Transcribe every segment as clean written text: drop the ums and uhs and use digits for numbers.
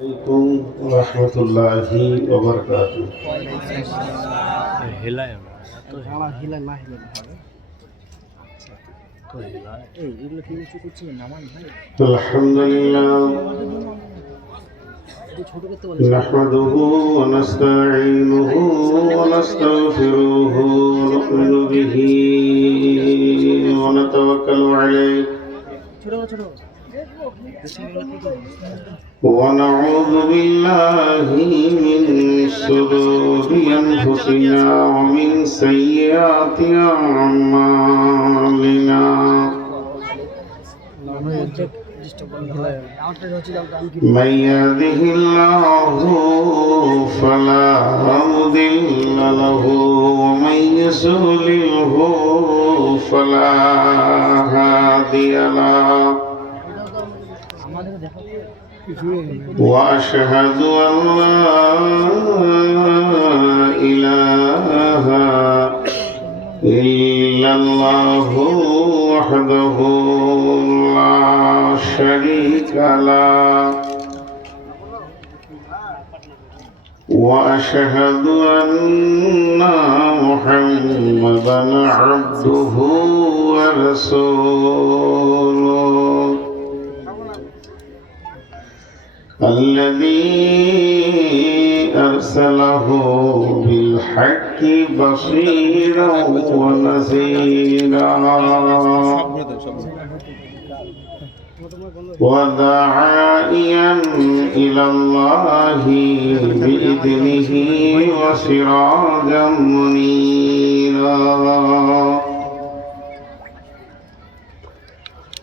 عليكم ورحمة الله وبركاته. الحمد لله نحمده ونستعينه ونستغفره ونؤمن به ونتوكل عليه ونعوذ بالله من شرور أنفسنا ومن سيئات أعمالنا من يهده الله فلا مضل له ومن يضلله فلا هادي له وأشهد أن لا إله إلا الله وحده لا شريك له وأشهد أن محمدا عبده ورسوله الذي أرسله بالحق بشيرا ونذيرا وداعيا إلى الله بإذنه وسراجا منيرا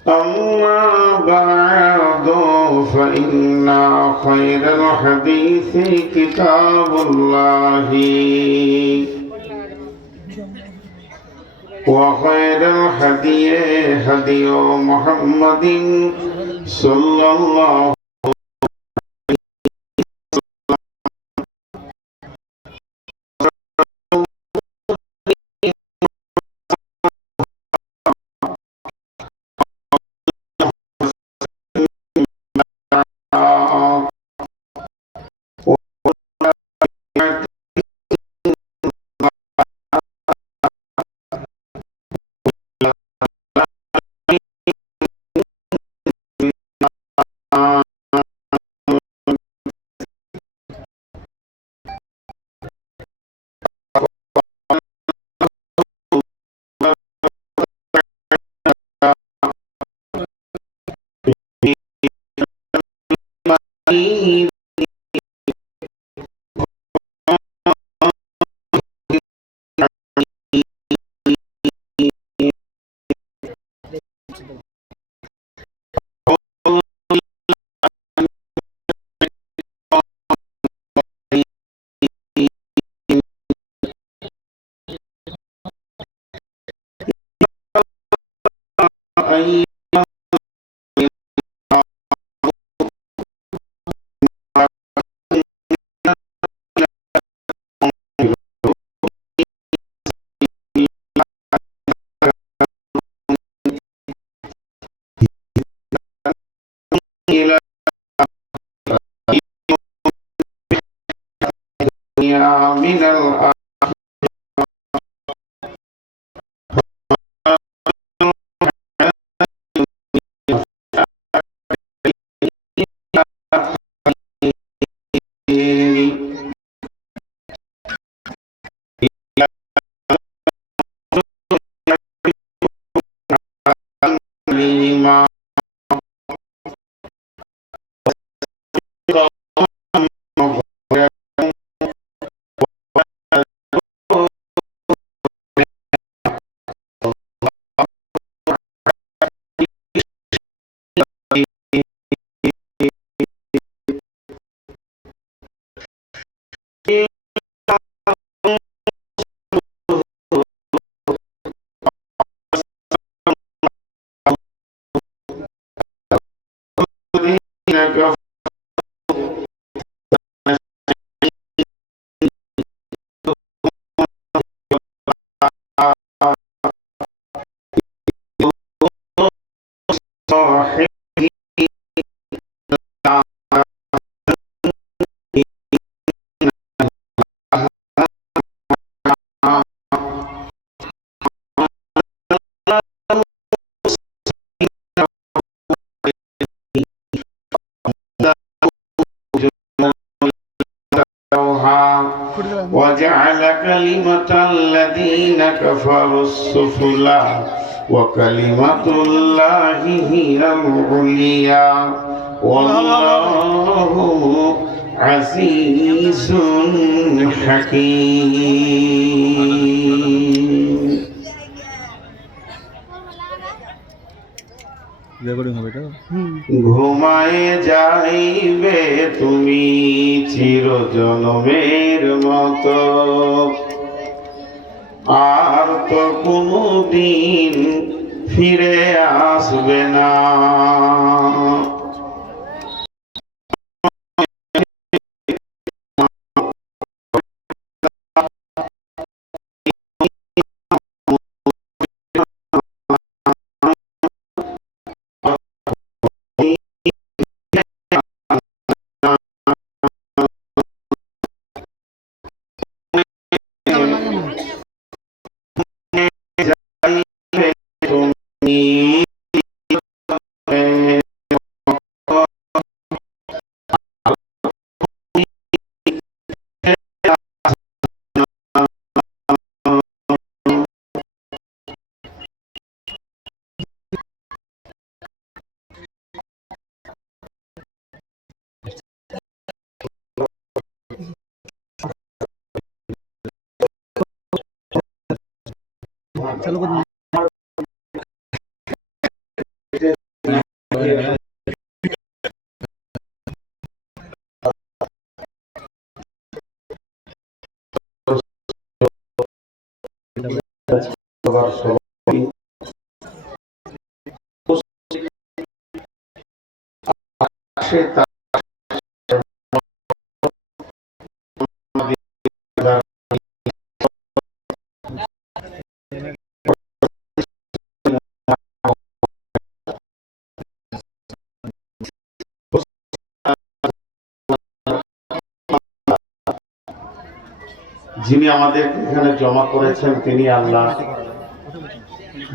أما بعد فإن خير الحديث كتاب الله وخير الهدي هدي محمد صلى الله إلى من الأرض لما علوها وجعل كلمة الذين كفروا السفلى وكلمة الله هي العليا والله عزيز حكيم ঘুমায়ে যাইবে তুমি চিরজনমের মতো আর তো কোনদিন ফিরে আসবে না चलो যিনি আমাদের এখানে জমা করেছেন তিনি আল্লাহ,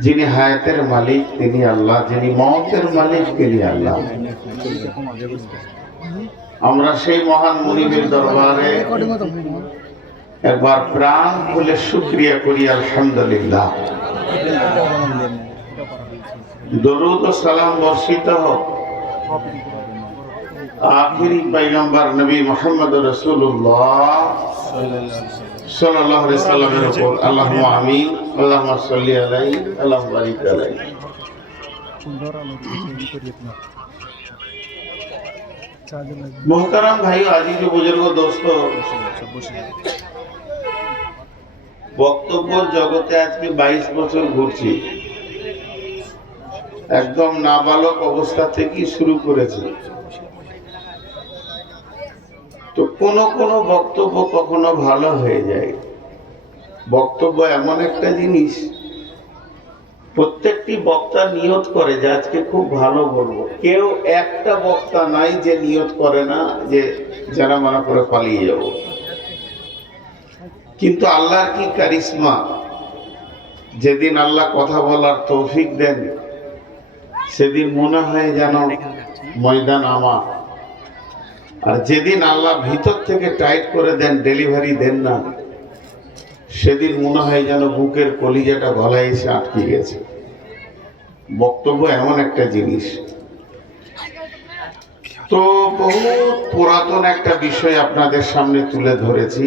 যিনি হায়াতের মালিক তিনি আল্লাহ, যিনি মওতের মালিক তিনি আল্লাহ। আমরা সেই মহান মুনিবের দরবারে একবার প্রাণ খুলে শুকরিয়া করি আলহামদুলিল্লাহ। দরুদ ও সালাম বর্ষিত হোক আখিরি পয়গম্বর নবী মুহাম্মদ রাসূলুল্লাহ সাল্লাল্লাহু আলাইহি সাল্লামের উপর। আল্লাহুম্মা আমিন। আল্লাহুম্মা সাল্লি আলাইহি আল্লাহুম্মা বারিক আলাইহি। মোহতারাম ভাই, আজিজ ও বুজুর্গ দোস্ত, বক্তব্যের জগতে আজকে 22 বছর ঘুরছি। একদম নাবালক অবস্থা থেকে শুরু করেছি। তো কোনো বক্তব্য কখনো ভালো হয়ে যায়। বক্তব্য এমন একটা জিনিস, প্রত্যেকটি বক্তা নিয়ত করে যে আজকে খুব ভালো বলবো। কেউ একটা বক্তা নাই যে নিয়ত করে না যে যারা মনে করে পালিয়ে যাব। কিন্তু আল্লাহর কি কারিশমা, যেদিন আল্লাহ কথা বলার তৌফিক দেন সেদিন মনে হয় যেন ময়দান আমার। আর যেদিন আল্লাহ ভিতর থেকে টাইট করে দেন, ডেলিভারি দেন না, সেদিন মনে হয় যেন বুকের কলিজাটা গলায় এসে আটকে গেছে। বক্তব্য এমন একটা জিনিস। তো বহু পুরাতন একটা বিষয় আপনাদের সামনে তুলে ধরেছি।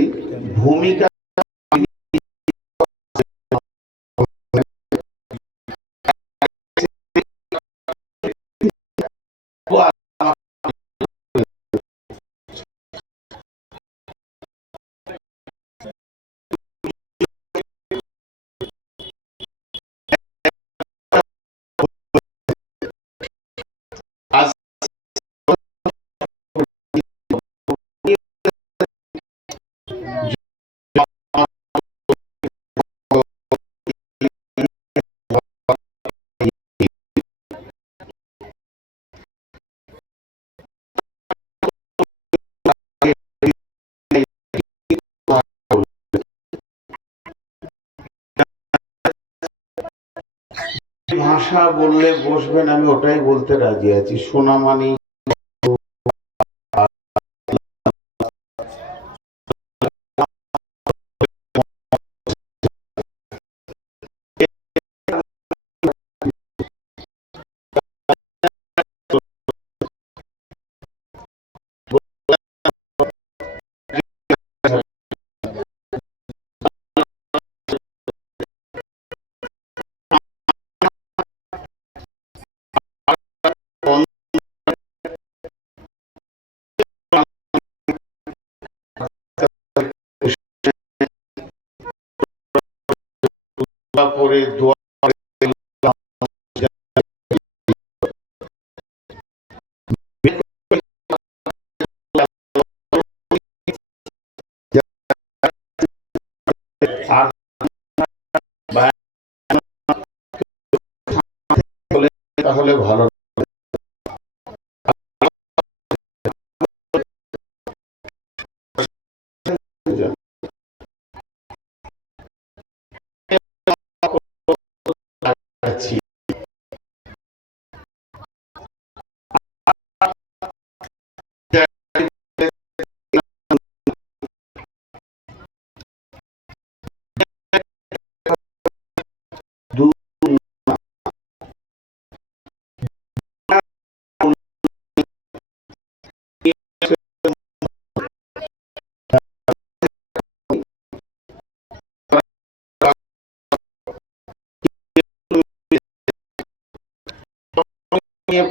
ভূমিকা ভাষা বললে বসবেন, আমি ওটাই বলতে রাজি আছি। সোনামানি করে দোয়া করে আর তাহলে ভালো।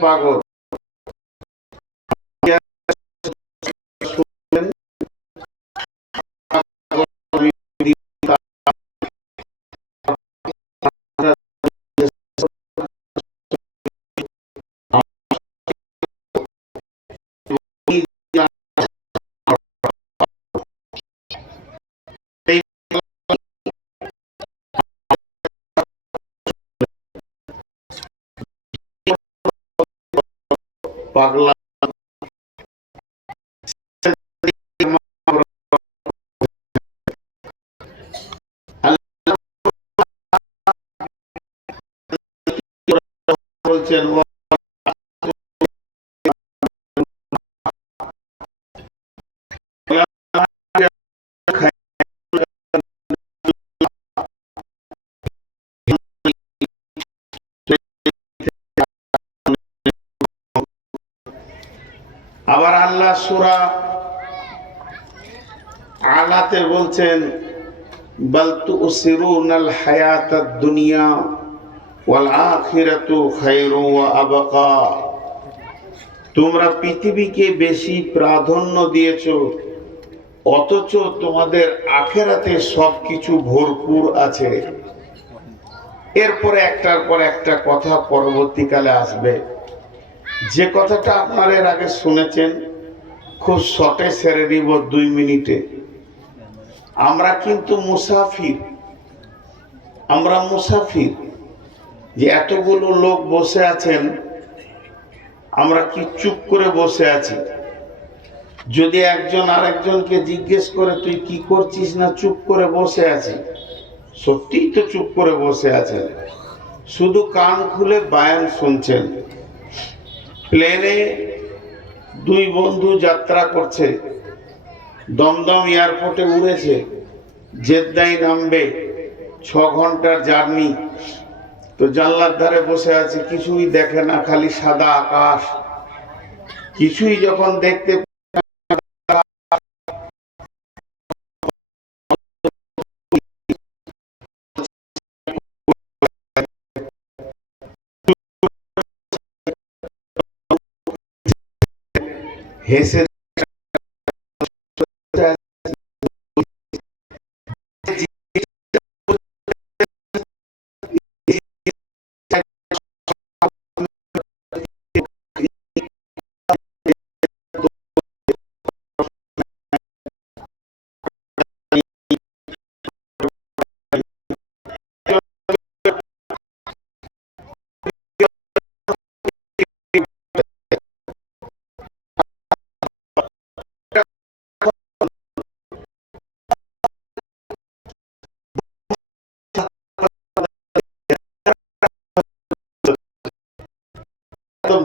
পাগল পাগলা বলছেন আবার আল্লাহ সূরা আলাতে বলছেন বাল তুসিরুনাল হায়াতাদ দুনিয়া ওয়াল আখিরাতু খায়রু ওয়া আবকা। তোমরা পৃথিবীকে বেশি প্রাধান্য দিয়েছো, অথচ তোমাদের আখেরাতে সবকিছু ভরপুর আছে। এরপরে একটার পর একটা কথা পরবর্তীকালে আসবে। যে কথাটা আপনারা এর আগে শুনেছেন, খুব শর্টে সেরে দিব 2 মিনিটে। আমরা কিন্তু মুসাফির, আমরা মুসাফির। যে এতগুলো লোক বসে আছেন, আমরা কি চুপ করে বসে আছি? যদি একজন আরেকজনকে জিজ্ঞেস করে তুই কি করছিস, না চুপ করে বসে আছি, সত্যিই তো চুপ করে বসে আছেন, শুধু কান খুলে বায়ান শুনছেন। প্লেনে 2 বন্ধু যাত্রা করছে, দমদম এয়ারপোর্টে উড়েছে, জেদ্দায় নামবে, 6 ঘন্টার জার্নি। তো জানলার ধারে বসে আছে, কিছুই দেখে না, খালি সাদা আকাশ। কিছুই যখন দেখতে হেসে একদম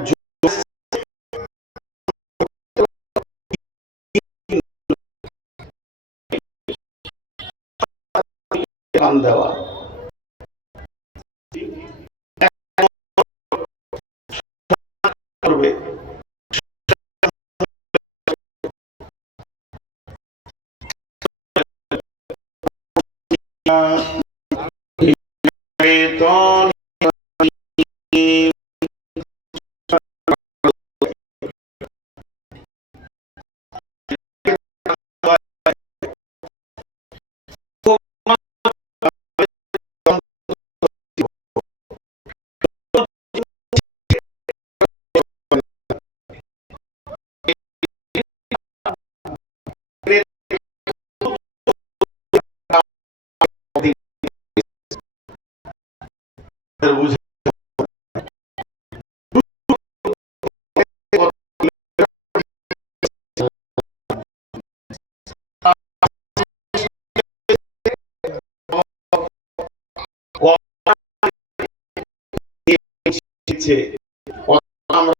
কান দেওয়া করবে। বুঝে দিচ্ছে। আমরা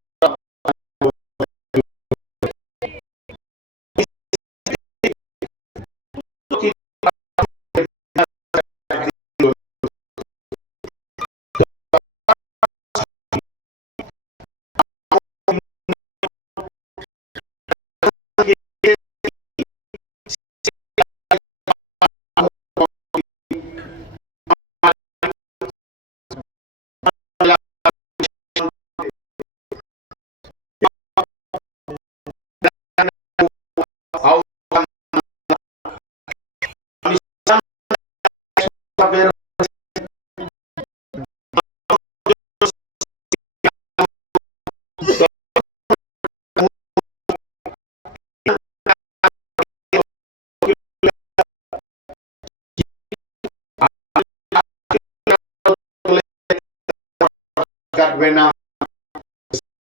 কাটবে না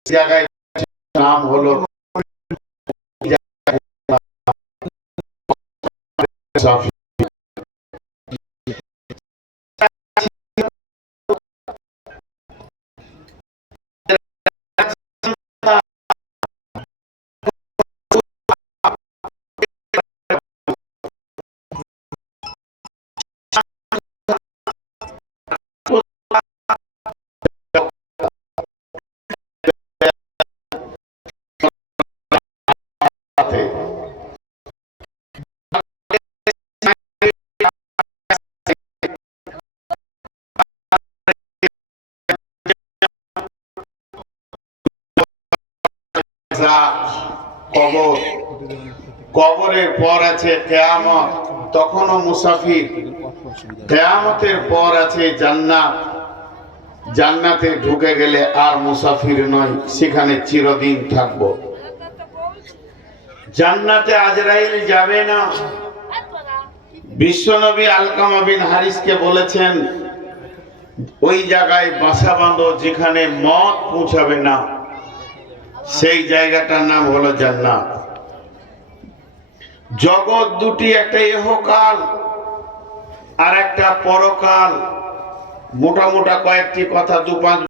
জায়গায় নাম হলো সাফি। কবর, কবরের পর আছে কিয়ামত, তখনও মুসাফির। কিয়ামতের পর আছে জান্নাত, জান্নাতে ঢুকে গেলে আর মুসাফির নয়, সেখানে চিরদিন থাকবো। জান্নাতে আজরাইল যাবে না। বিশ্বনবী আলকামা বিন হারিসকে বলেছেন, ওই জায়গায় বাসা বাঁধো যেখানে মত পৌঁছাবে না, সেই জায়গাটার নাম হলো জান্নাত। জগৎ দুটি, একটা ইহকাল আর একটা পরকাল। মোটা মোটা কয়েকটি কথা দু পাঁচ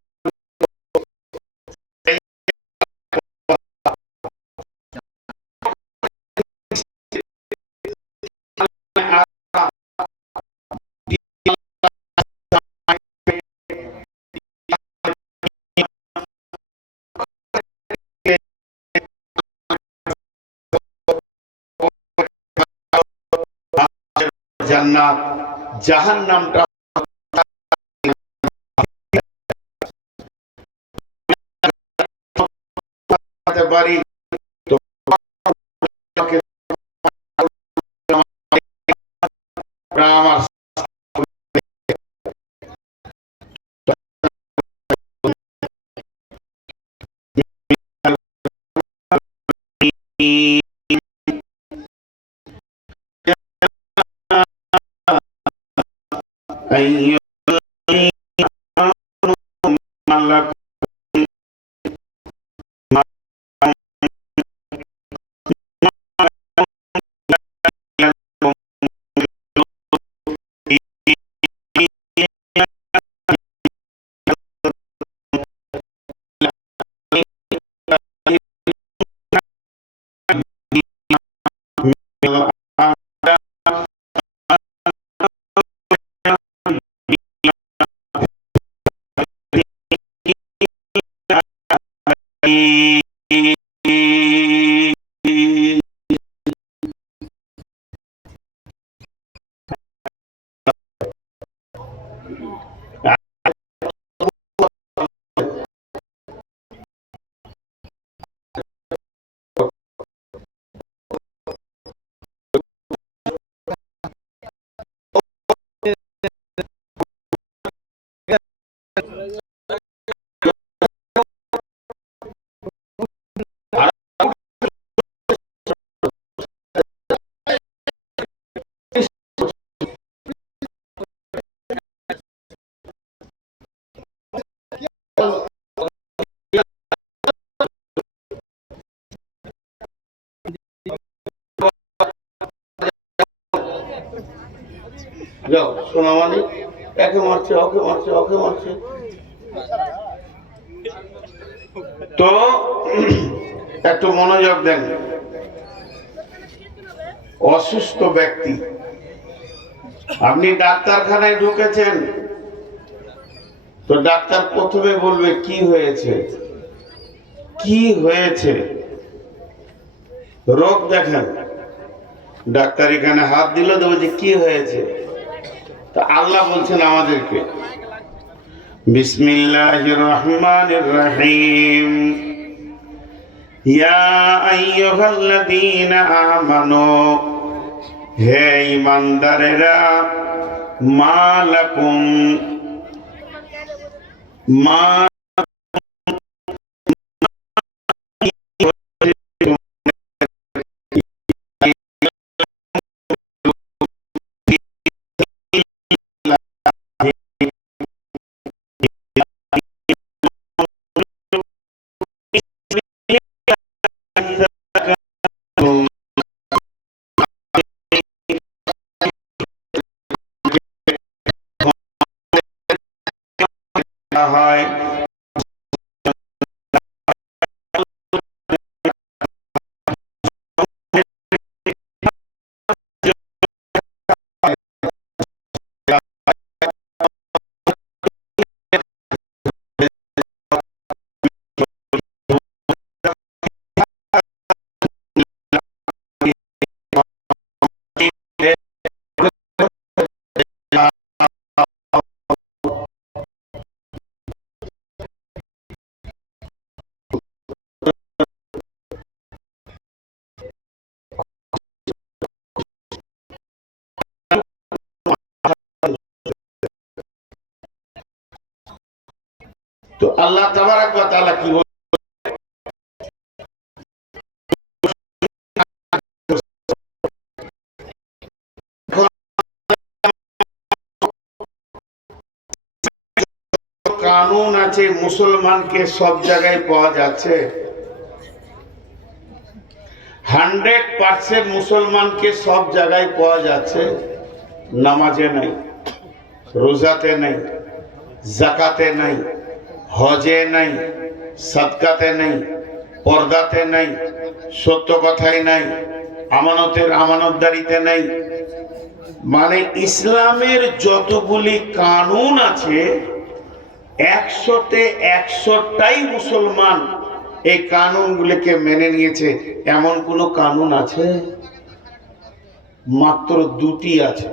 জান্নাত জাহান্নামটা পারি তো আমার যাও সোনা মালিক, একে মারছে, ওকে মারছে, ওকে মারছে। তো একটু মনোযোগ দেন। অসুস্থ ব্যক্তি, আপনি ডাক্তারখানায় ঢুকেছেন, তো ডাক্তার প্রথমে বলবে কি হয়েছে, কি হয়েছে, রোগ দেখেন। ডাক্তার এখানে হাত দিল, তো বলছে কি হয়েছে। তা আল্লাহ বলছেন আমাদেরকে, বিসমিল্লাহির রহমানির রহিম, ইয়া আইয়ুহাল্লাযীনা আমানু, হে ঈমানদারেরা, মা লাকুম, মা হয় তো আল্লাহ তাবারাক ওয়া তাআলা কি বলেন, কানুন আছে মুসলমানকে সব জায়গায় পাওয়া যাচ্ছে। 100% মুসলমানকে সব জায়গায় পাওয়া যাচ্ছে। নামাজে নাই, রোজাতে নাই, জাকাতে নাই, হজে নাই, সাদকাতে নাই, পর্দাতে নাই, সত্য কথাই নাই, আমানতের আমানতদারিতে নাই। মানে ইসলামের যতগুলি কানুন আছে 100-তে 100টাই মুসলমান এই কানুনগুলিকে মেনে নিয়েছে। এমন কোন কানুন আছে? মাত্র 2টি আছে।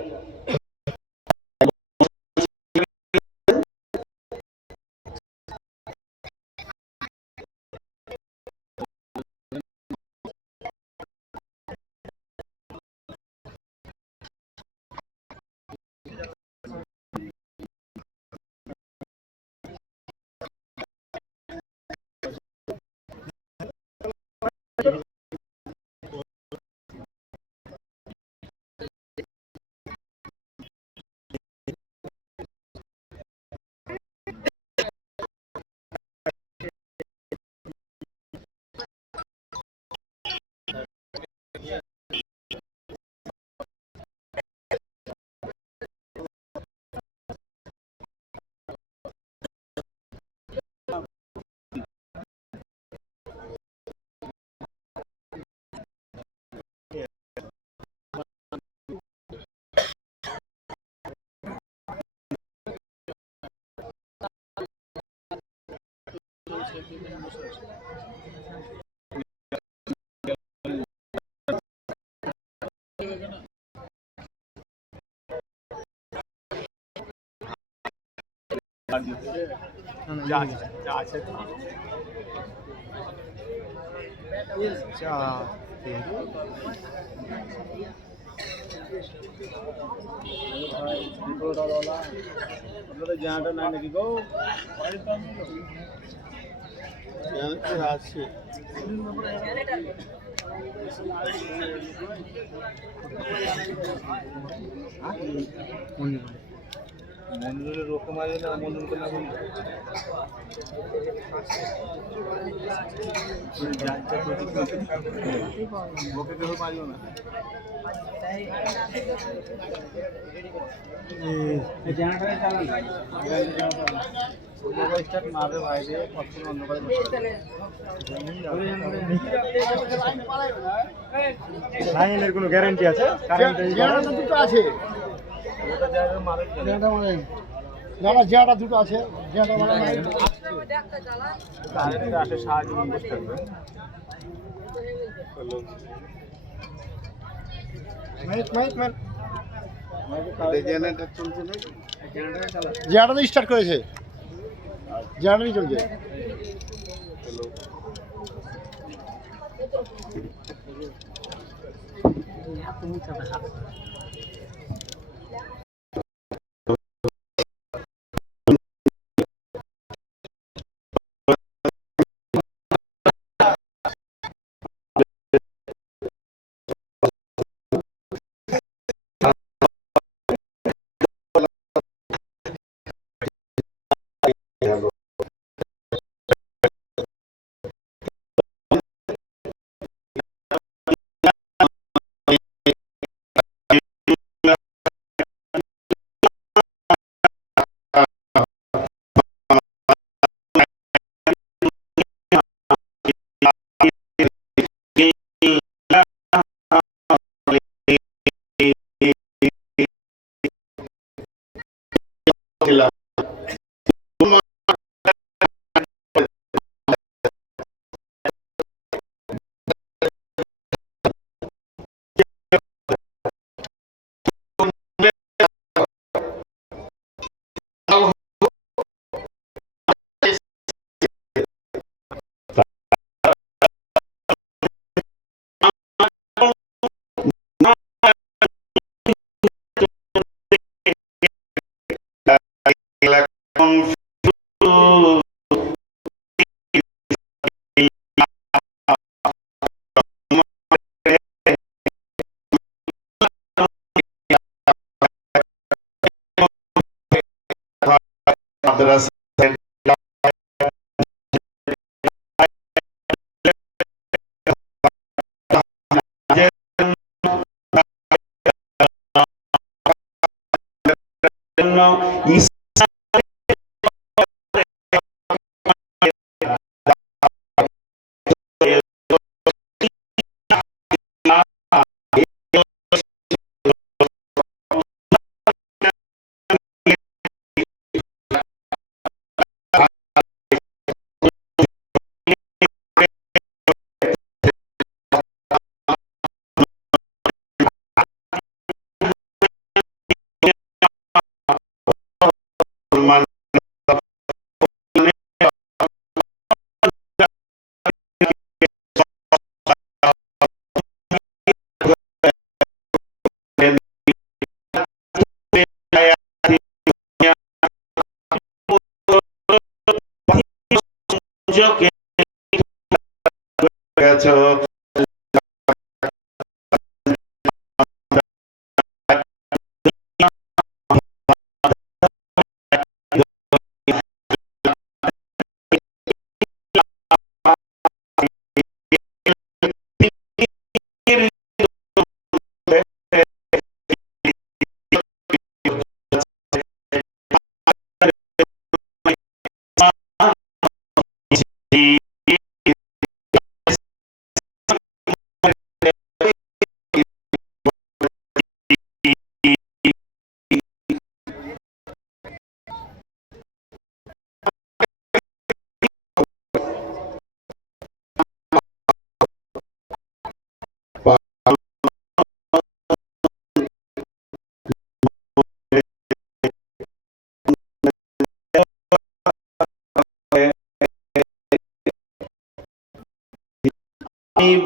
জানাটা নাই নাকি গো আছে মন্দিরের রোকে মারি না মন্দিরকে না বলি ওকে কেউ মারিও না স্টার্ট মারবে ভাই দিয়ে কখন অন্য করে লাইনের কোনো গ্যারান্টি আছে কারেন্টের দুটো আছে ওটা জায়গা মারে না জিয়াটা দুটো আছে জিয়াটা মানে কারেন্ট আসে সাহায্য বন্ধ থাকবে জেনারেটর চলছে না, জিয়াটা তো স্টার্ট করেছে জিয়াটাই চলছে ছিলাম। মাদ্রাসা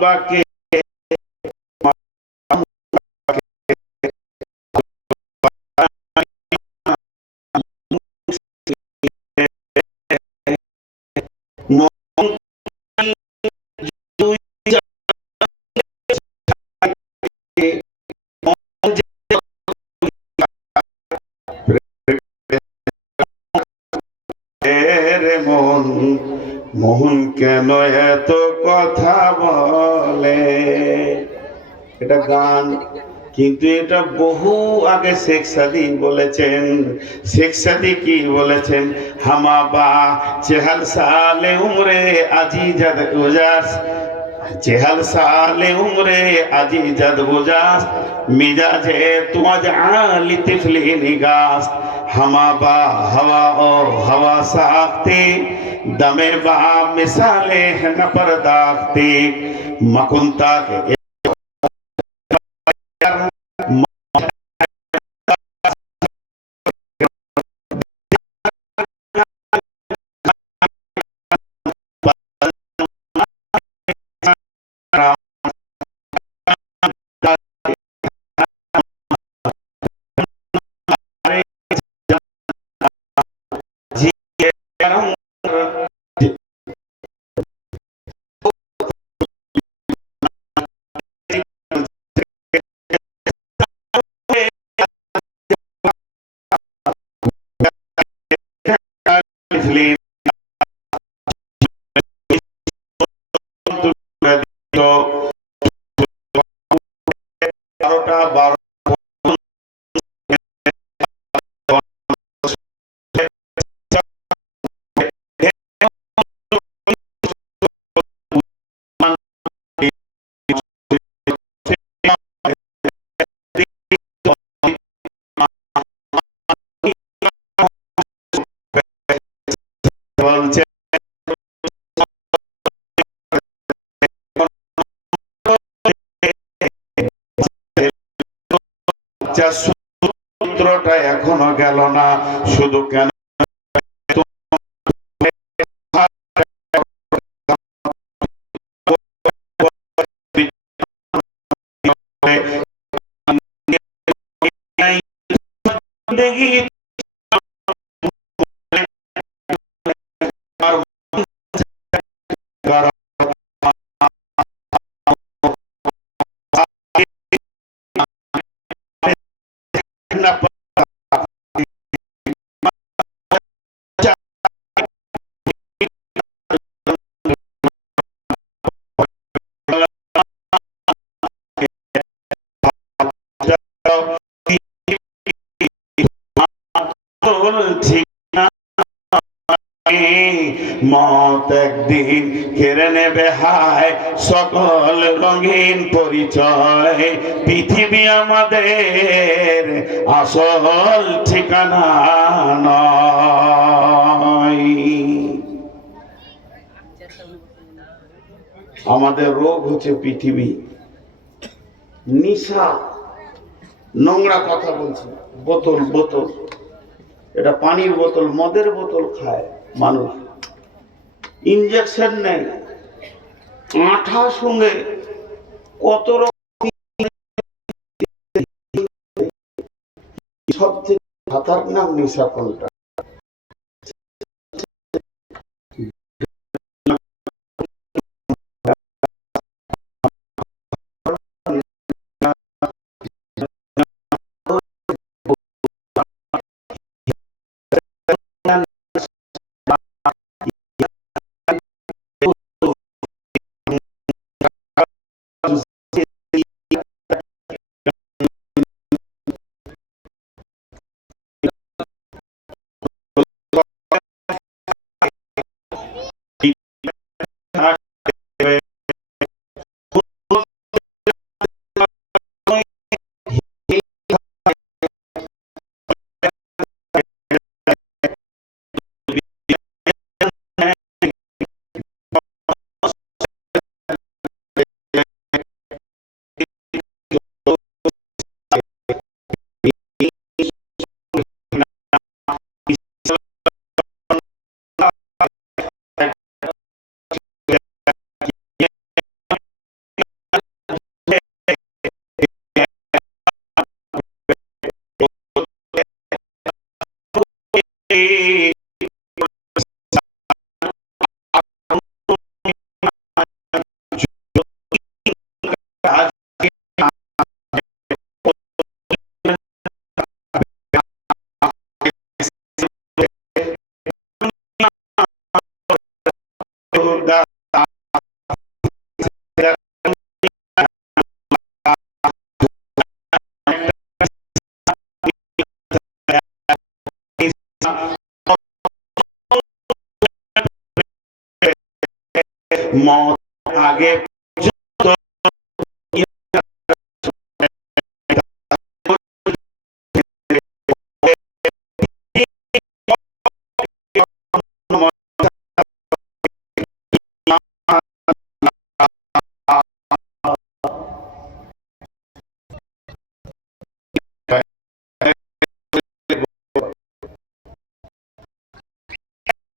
বাকে মন কেন এত কথা বলে, এটা গান, কিন্তু এটা বহু আগে শেখ সাদি বলেছেন। শেখ সাদি কি বলেছেন? হামাবা চেহাল সালে উমরে আজি জাদ গুজাস, চেহাল সালে উমরে আজি জাদ গুজাস, মিজাজে তুজ আলি তিফলি নিগাস, হামাবা হাওয়া ও হাওয়া সাখতে দমে বা মিসালে ন পরদাখতে মকুনতা বলছে সূত্রটা এখনো গেল না, শুধু কেন দেখি ঠিক না, মত একদিন কেড়ে নেবে হায় সকল রঙিন পরিচয়, পৃথিবী আমাদের আসল ঠিকানা নয়। আমাদের রোগ হচ্ছে পৃথিবী, নিশা, নোংরা কথা বলছি, বোতল বোতল, এটা পানির বোতল, মদের বোতল খায় মানুষ, ইনজেকশন নেয়, আঠা সঙ্গে কত রকম, সবথেকে খতরনাক নেশা কোনটা? মত আগে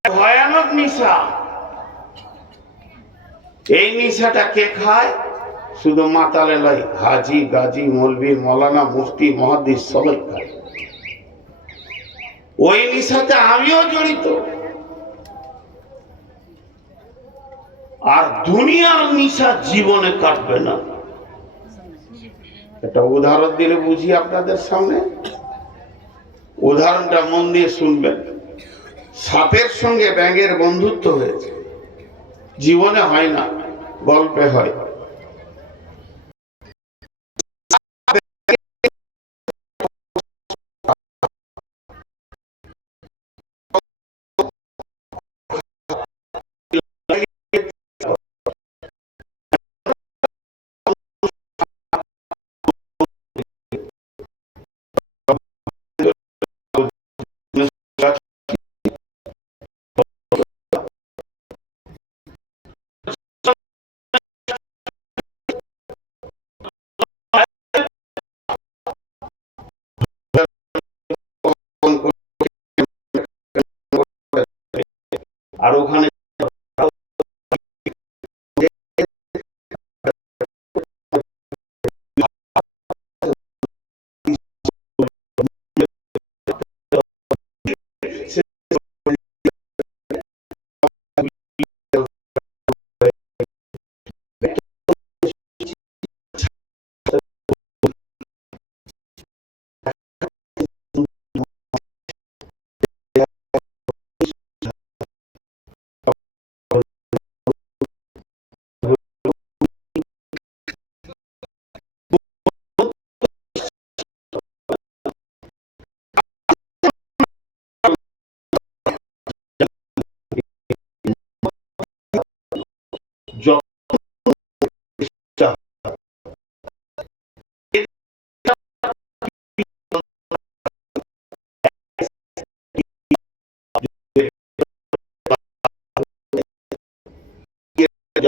ভয়ানক নেশা। এই নেশাটা কে খায়? শুধু মাতালে লয়, হাজি গাজী মৌলবি মৌলানা মুফতি মুহাদ্দিস সবাই খায়। ওই নেশাতে আমিও জড়িত। আর দুনিয়ার নেশা জীবনে কাটবে না। একটা উদাহরণ দিলে বুঝি আপনাদের সামনে। উদাহরণটা মন দিয়ে শুনবেন। সাপের সঙ্গে ব্যাঙের বন্ধুত্ব হয়েছে, জীবনে হয় না, গল্পে হয়। আর ওখানে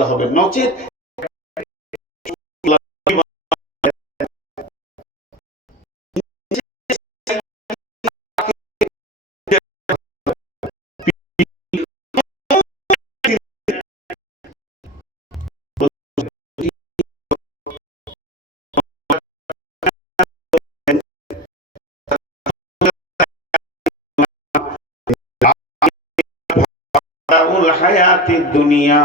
হবে নচেত হায়াতি দুনিয়া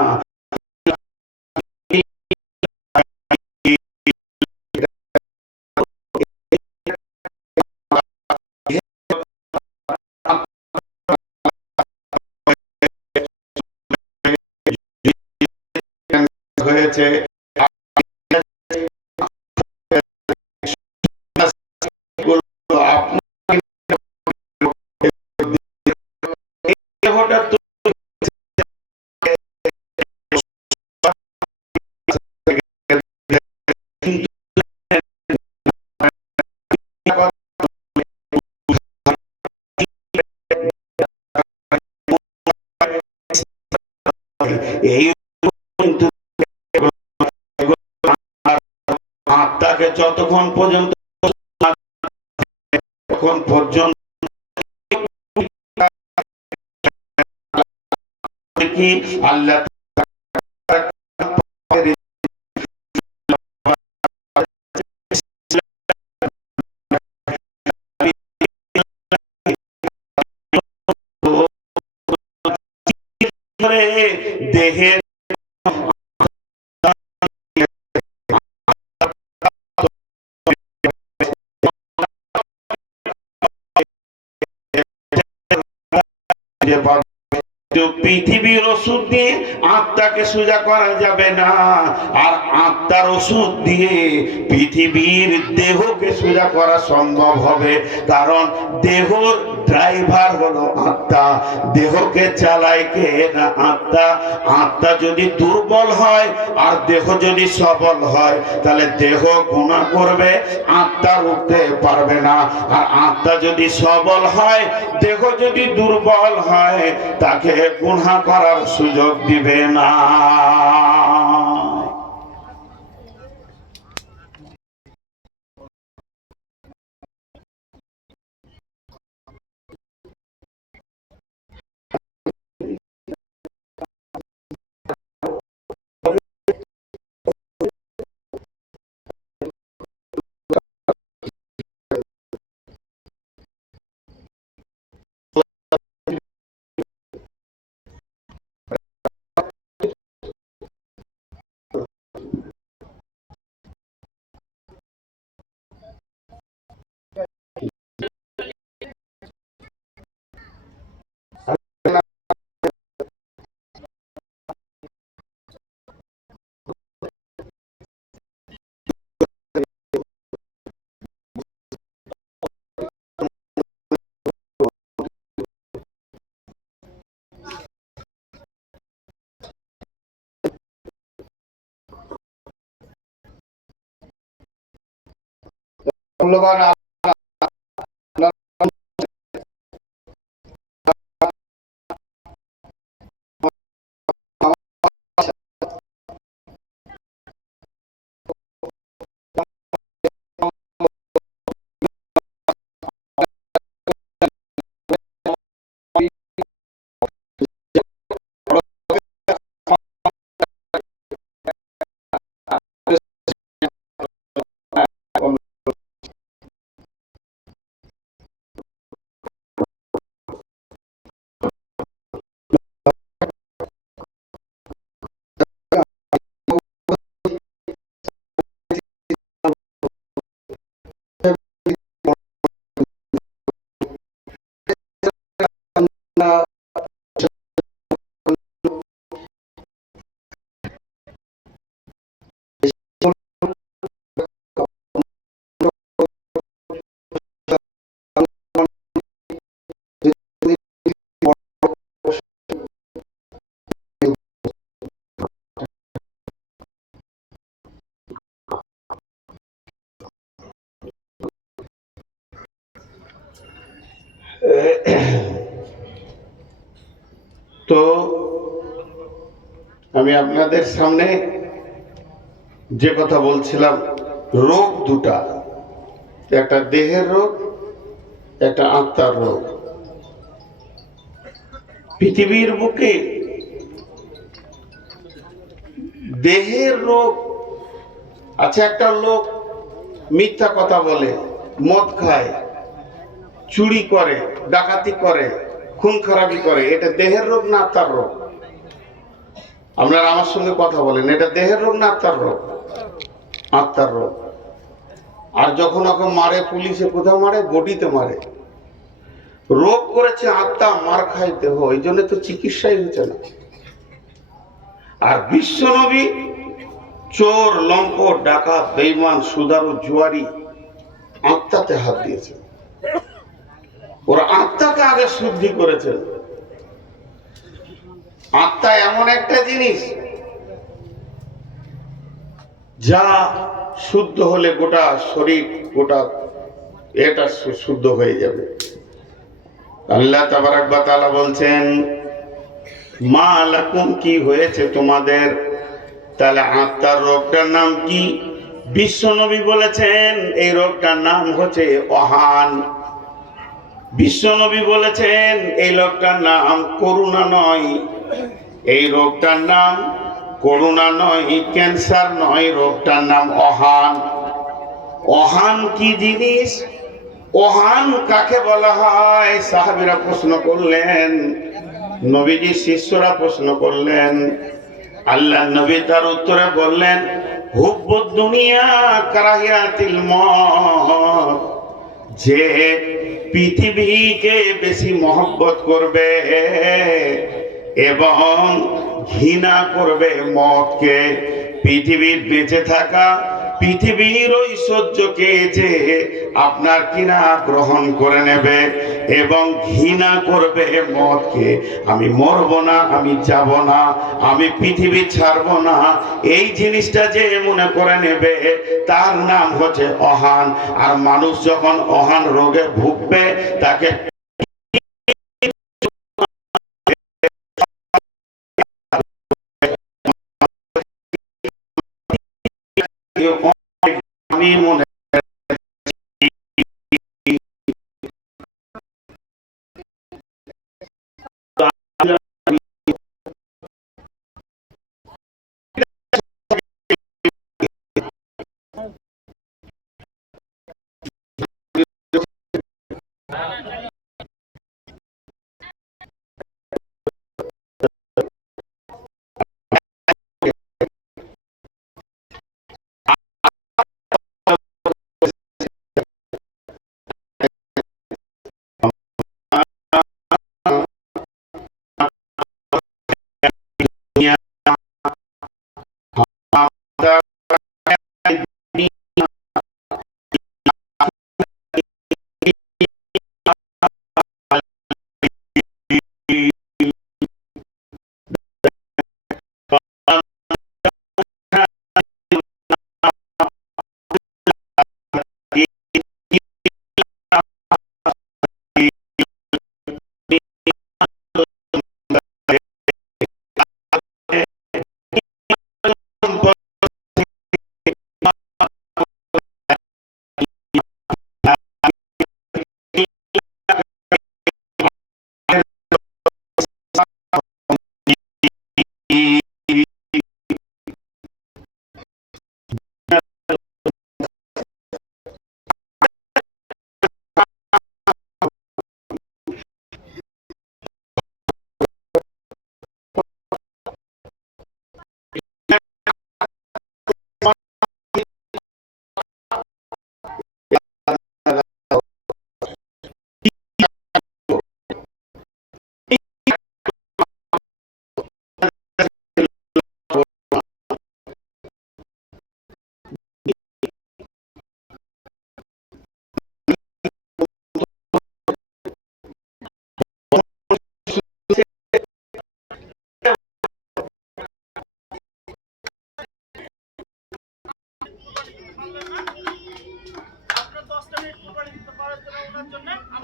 হয়েছে। এই আত্মাকে যতক্ষণ পর্যন্ত তখন পর্যন্ত কি আল্লাহ দেহের পৃথিবীর ওষুধ দিয়ে আত্মাকে সোজা করা যাবে না, আর আত্মার ওষুধ দিয়ে পৃথিবীর দেহকে সোজা করা সম্ভব হবে। কারণ দেহর ড্রাইভার হলো আত্মা, দেহকে চালায় কে না আত্মা। আত্মা যদি দুর্বল হয় আর দেহ যদি সবল হয়, তাহলে দেহ গুনাহ করবে, আত্মা রুখতে পারবে না। আর আত্মা যদি সবল হয়, দেহ যদি দুর্বল হয়, তাকে গুনাহ করার সুযোগ দিবে না। মূল্যবান তো আমি আপনাদের সামনে যে কথা বলছিলাম, রোগ দুটা, একটা দেহের রোগ, একটা আত্মার রোগ। পৃথিবীর বুকে দেহের রোগ আছে। একটা লোক মিথ্যা কথা বলে, মদ খায়, চুরি করে, ডাকাতি করে, খুন খারাপি করে, এটা দেহের রোগ না আত্মার রোগ? আপনারা আমার সঙ্গে কথা বলেন, এটা দেহের রোগ না আত্মার রোগ? আত্মার রোগ। আর যখন ওকে মারে পুলিশে, কোথাও মারে? বডিতে মারে। রোগ করেছে আত্মা, মার খায় দেহ, এই জন্য তো চিকিৎসাই হচ্ছে না। আর বিশ্বনবী চোর, লম্পট, ডাকাত, বেঈমান, সুদারু, জুয়ারি আত্মাতে হাত দিয়েছে। ওরা আত্মাকে আগে শুদ্ধি করেছে। আত্মা এমন একটা জিনিস যা শুদ্ধ হলে গোটা শরীর, গোটা এটা শুদ্ধ হয়ে যাবে। আল্লাহ তাবারাক ওয়া তাআলা বলছেন, মা লাকুম, কি হয়েছে তোমাদের? তাহলে আত্মার রোগটার নাম কি? বিশ্বনবী বলেছেন এই রোগটার নাম হচ্ছে অহান। বিশ্বনবী বলেছেন এই রোগটার নাম করুণা নয়, এই রোগটার নাম করুণা নয়, ক্যান্সার নয়, রোগটার নাম অহান। অহান কি জিনিস? অহান কাকে বলা হয়? সাহাবীরা প্রশ্ন করলেন, নবীজি শিষ্যরা প্রশ্ন করলেন, আল্লাহ নবী তার উত্তরে বললেন, হুব্বুদ দুনিয়া কারাহিয়াতিল মউত, যে পৃথিবীকে বেশি মহব্বত করবে এবং ঘৃণা করবে মদকে। পৃথিবীর বেঁচে থাকা, পৃথিবীর ঐশ্বর্যকে যে আপনার কিনা গ্রহণ করে নেবে এবং ঘৃণা করবে মদকে। আমি মরব না, আমি যাব না, আমি পৃথিবী ছাড়ব না, এই জিনিসটা যে মনে করে নেবে তার নাম হচ্ছে অহান। আর মানুষ যখন অহান রোগে ভুগবে তাকে আমি মনে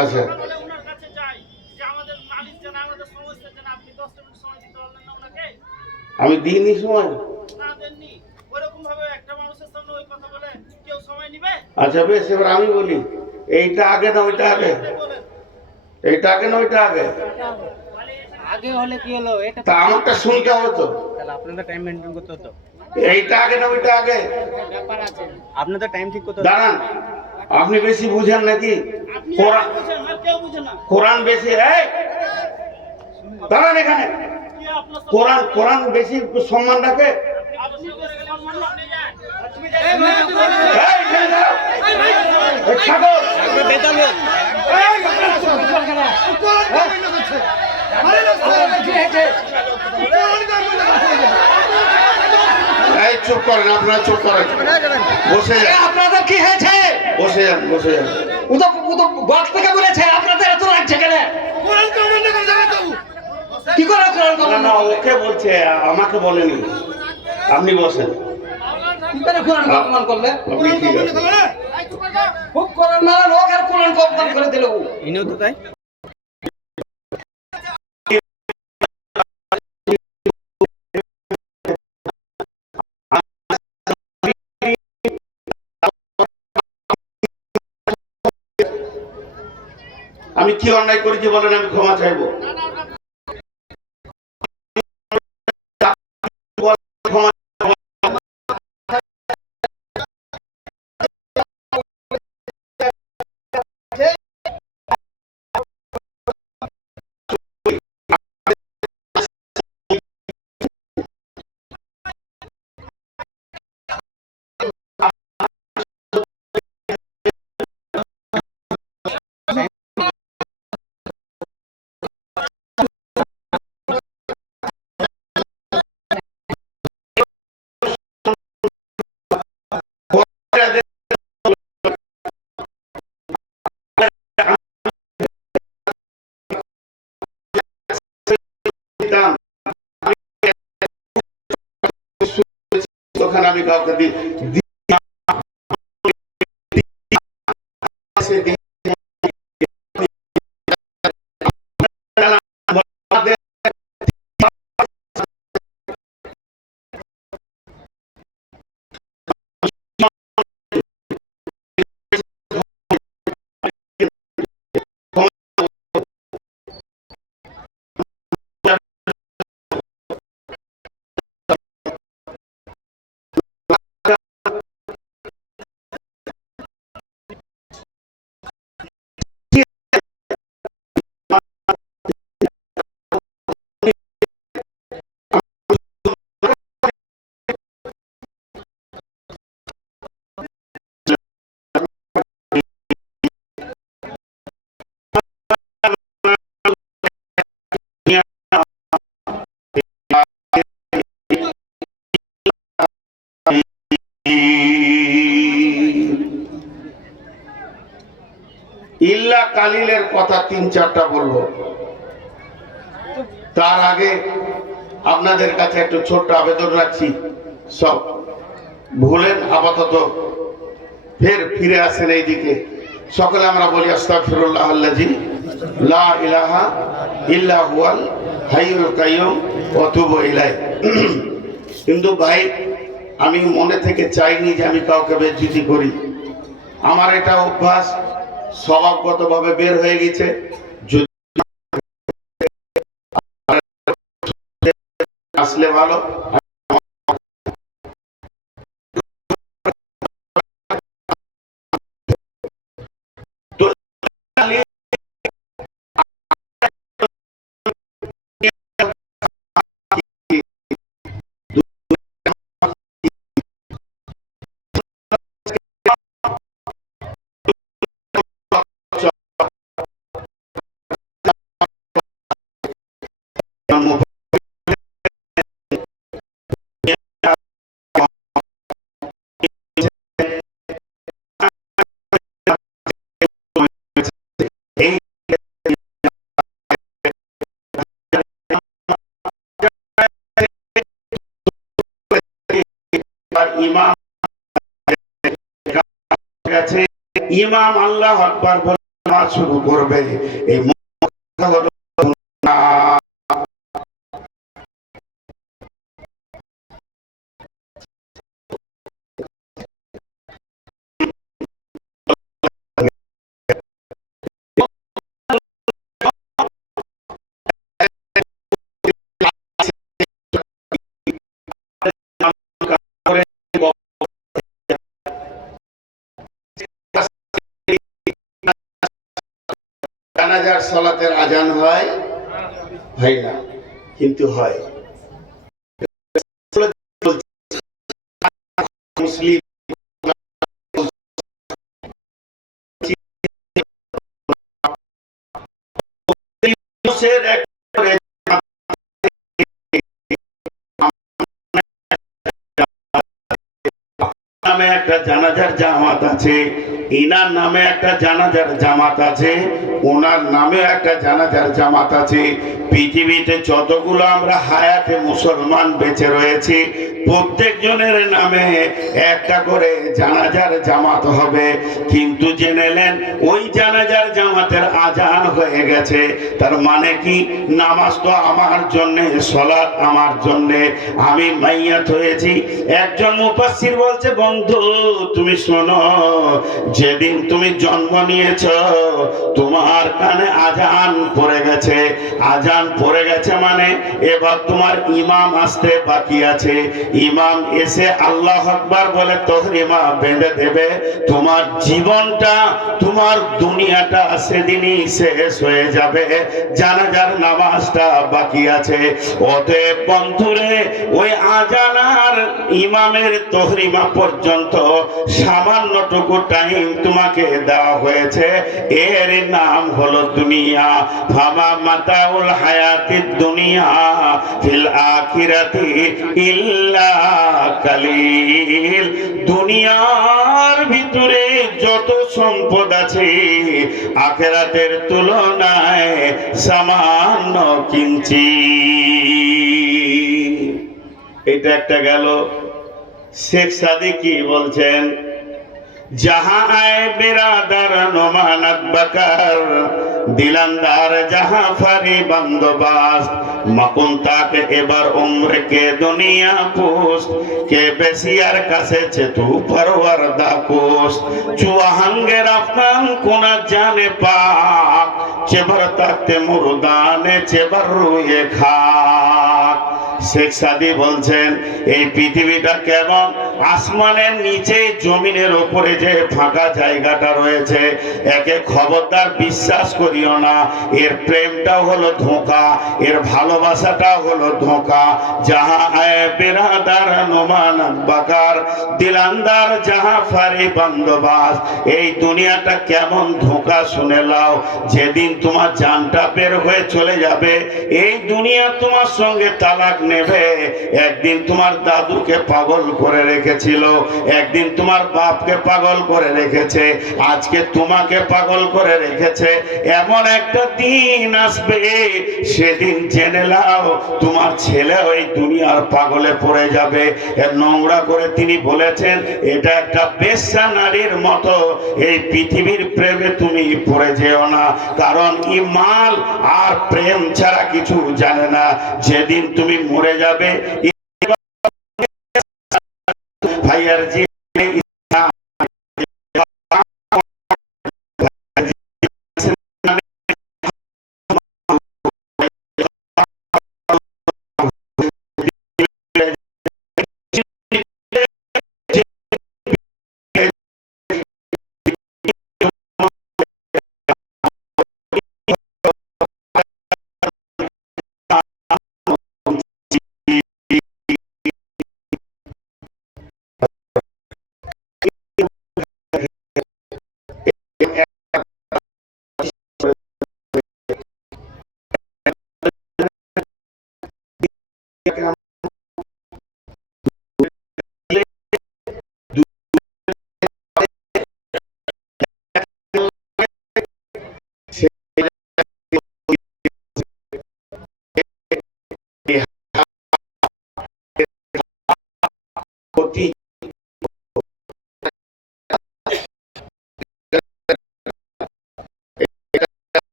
আচ্ছা, আমি দিইনি সময়। আচ্ছা বেশ, এবার আমি বলি, এইটা আগে না ওইটা আগে? এইটা আগে না ওইটা আগে? আগে হলে কি হলো, এটা তা আমারটা শুনতে হবে তো। তাহলে আপনাদের টাইম মেইনটেইন করতে হতো। এইটা আগে না ওইটা আগে? ব্যাপার আছে, আপনাদের টাইম ঠিক করতে হতো। দাঁড়ান, আপনি বেশি বুঝেন নাকি? কোরআন, কোরআন বেশি, এই দাঁড়ান এখানে, কোরআন কোরআন বেশি সম্মান রাখে? এই, এখানে দাঁড়াও। এই ছাগল। এই চুপ করেন, আপনারা চুপ করেন, বসে যান। আপনাদের কি হয়েছে? বসে যান, বসে যান। ও তো বক্স থেকে বলেছে, আপনাদের এত লাগছে কেন? কি করে কোরআন না কমেন্ট না, ওকে বলছে, আমাকে বলেনি। আপনি বসেন। কি করে কোরআন কমেন্ট করলে? আপনি ঠিক আছে। খুব কোরআন মানে লোক আর কোরআন কমেন্ট করে দিল। ইনিও তো তাই। আমি কি অন্যায় করেছি বলেন, আমি ক্ষমা চাইবো। ক্ষমা কাউকে ইল্লা কালিলের কথা 3-4টা বলবো। তার আগে আপনাদের কাছে একটু ছোট্ট আবেদন রাখছি, সব ভুলেন আপাতত ফের ফিরে আসেন এইদিকে। সকলে আমরা বলি আস্তাগফিরুল্লাহ আল্লাযী লা ইলাহা ইল্লা হুয়াল হাইয়ুল কাইয়্যুম ওয়া তুবু ইলাইহি। কিন্তু ভাই, আমি মনে থেকে চাইনি যে আমি কাউকে বেজ্জতি করি। আমার এটা অভ্যাস স্বভাবগতভাবে বের হয়ে গেছে। যদি আসলে ভালো, ইমাম আল্লাহু আকবার বলে নামাজ শুরু করবে। এই জানাজার সালাতের আজান হয় না, কিন্তু হয়। মুসলিম নামে একটা জানাজার জামাত আছে, ইনার নামে একটা জানাজার জামাত আছে, ওনার নামে একটা জানাজার জামাত আছে। পৃথিবীতে যতগুলো আমরা হায়াতে মুসলমান বেঁচে রয়েছে, প্রত্যেকজনের নামে একটা করে জানাজার জামাত হবে। কিন্তু জেনেলেন ওই জানাজার জামাতের আজান হয়ে গেছে, তার মানে কি? নামাজ তো আমার জন্য, সালাত আমার জন্য, আমি মাইয়াত হয়েছি। একজন মুফাসসির বলছে, বন্ধু তুমি শোনো, যেদিন তুমি জন্ম নিয়েছ তোমার কানে আজান পড়ে গেছে। আজান পড়ে গেছে মানে এবার তোমার ইমাম আসতে বাকি আছে। ইমাম এসে আল্লাহু আকবার বলে তাহরিমা বেঁধে দেবে। তোমার জীবনটা, তোমার দুনিয়াটা সেদিনই শেষ হয়ে যাবে। জানাজার নামাজটা বাকি আছে। অতএব বন্ধুরে, ওই আজান আর ইমামের তাহরিমা পর্যন্ত সামান্যটুকু টাইম তোমাকে দেওয়া হয়েছে, এর নাম হলো দুনিয়া। ফামা মাতাউল হায়াতিদ দুনিয়া ফিল আখিরাতি ইল্লা কালিল। দুনিয়ার ভিতরে যত সম্পদ আছে আখিরাতের তুলনায় সামান্য কিঞ্চিৎ। এটা একটা গেল। শেখ সাদি কি বলছেন, जहां आए बिरादर नुमानत बकर दिलंदार जहां फरी बंदोबस्त मकुन ताक एबार उम्र के दुनिया पुस्त के बेसियार कासे तू परवरदा कुस्त चुआहंगे रफ्तान कुना जाने पाक चेबर ताकते मुर्दाने चेबर रुए खाक। শেখ সাদি বলছেন এই পৃথিবীটা কেমন, আসমানের নিচে জমিনের উপরে যে ফাঁকা জায়গাটা রয়েছে একে খবরদার বিশ্বাস করিও না, এর প্রেমটাও হলো ধোঁকা, এর ভালোবাসাটাও হলো ধোঁকা। যাহা আয়ে বিরাদার নোমান বাকার দিলান্দার যাহা ফারি বন্দোবাস, এই দুনিয়াটা কেমন ধোঁকা শুনে লাও, যেদিন তোমার জানটা বের হয়ে চলে যাবে এই দুনিয়া তোমার সঙ্গে তালাক নেবে। একদিন তোমার দাদুকে পাগল করে রেখেছিল, একদিন তোমার বাপকে পাগল করে রেখেছে, আজকে তোমাকে পাগল করে রেখেছে। এমন একটা দিন আসবে সেদিন জেনে নাও তোমার ছেলে ওই দুনিয়ার পাগলে পড়ে যাবে। এর নোংরা করে তিনি বলেছেন এটা একটা বেশ্যা নারীর মতো, এই পৃথিবীর প্রেমে তুমি পড়ে যেও না, কারণ ইমান আর প্রেম ছাড়া কিছু জানে না। যেদিন তুমি মরে যাবে ভাইয়ার জীবনে ক্ষতি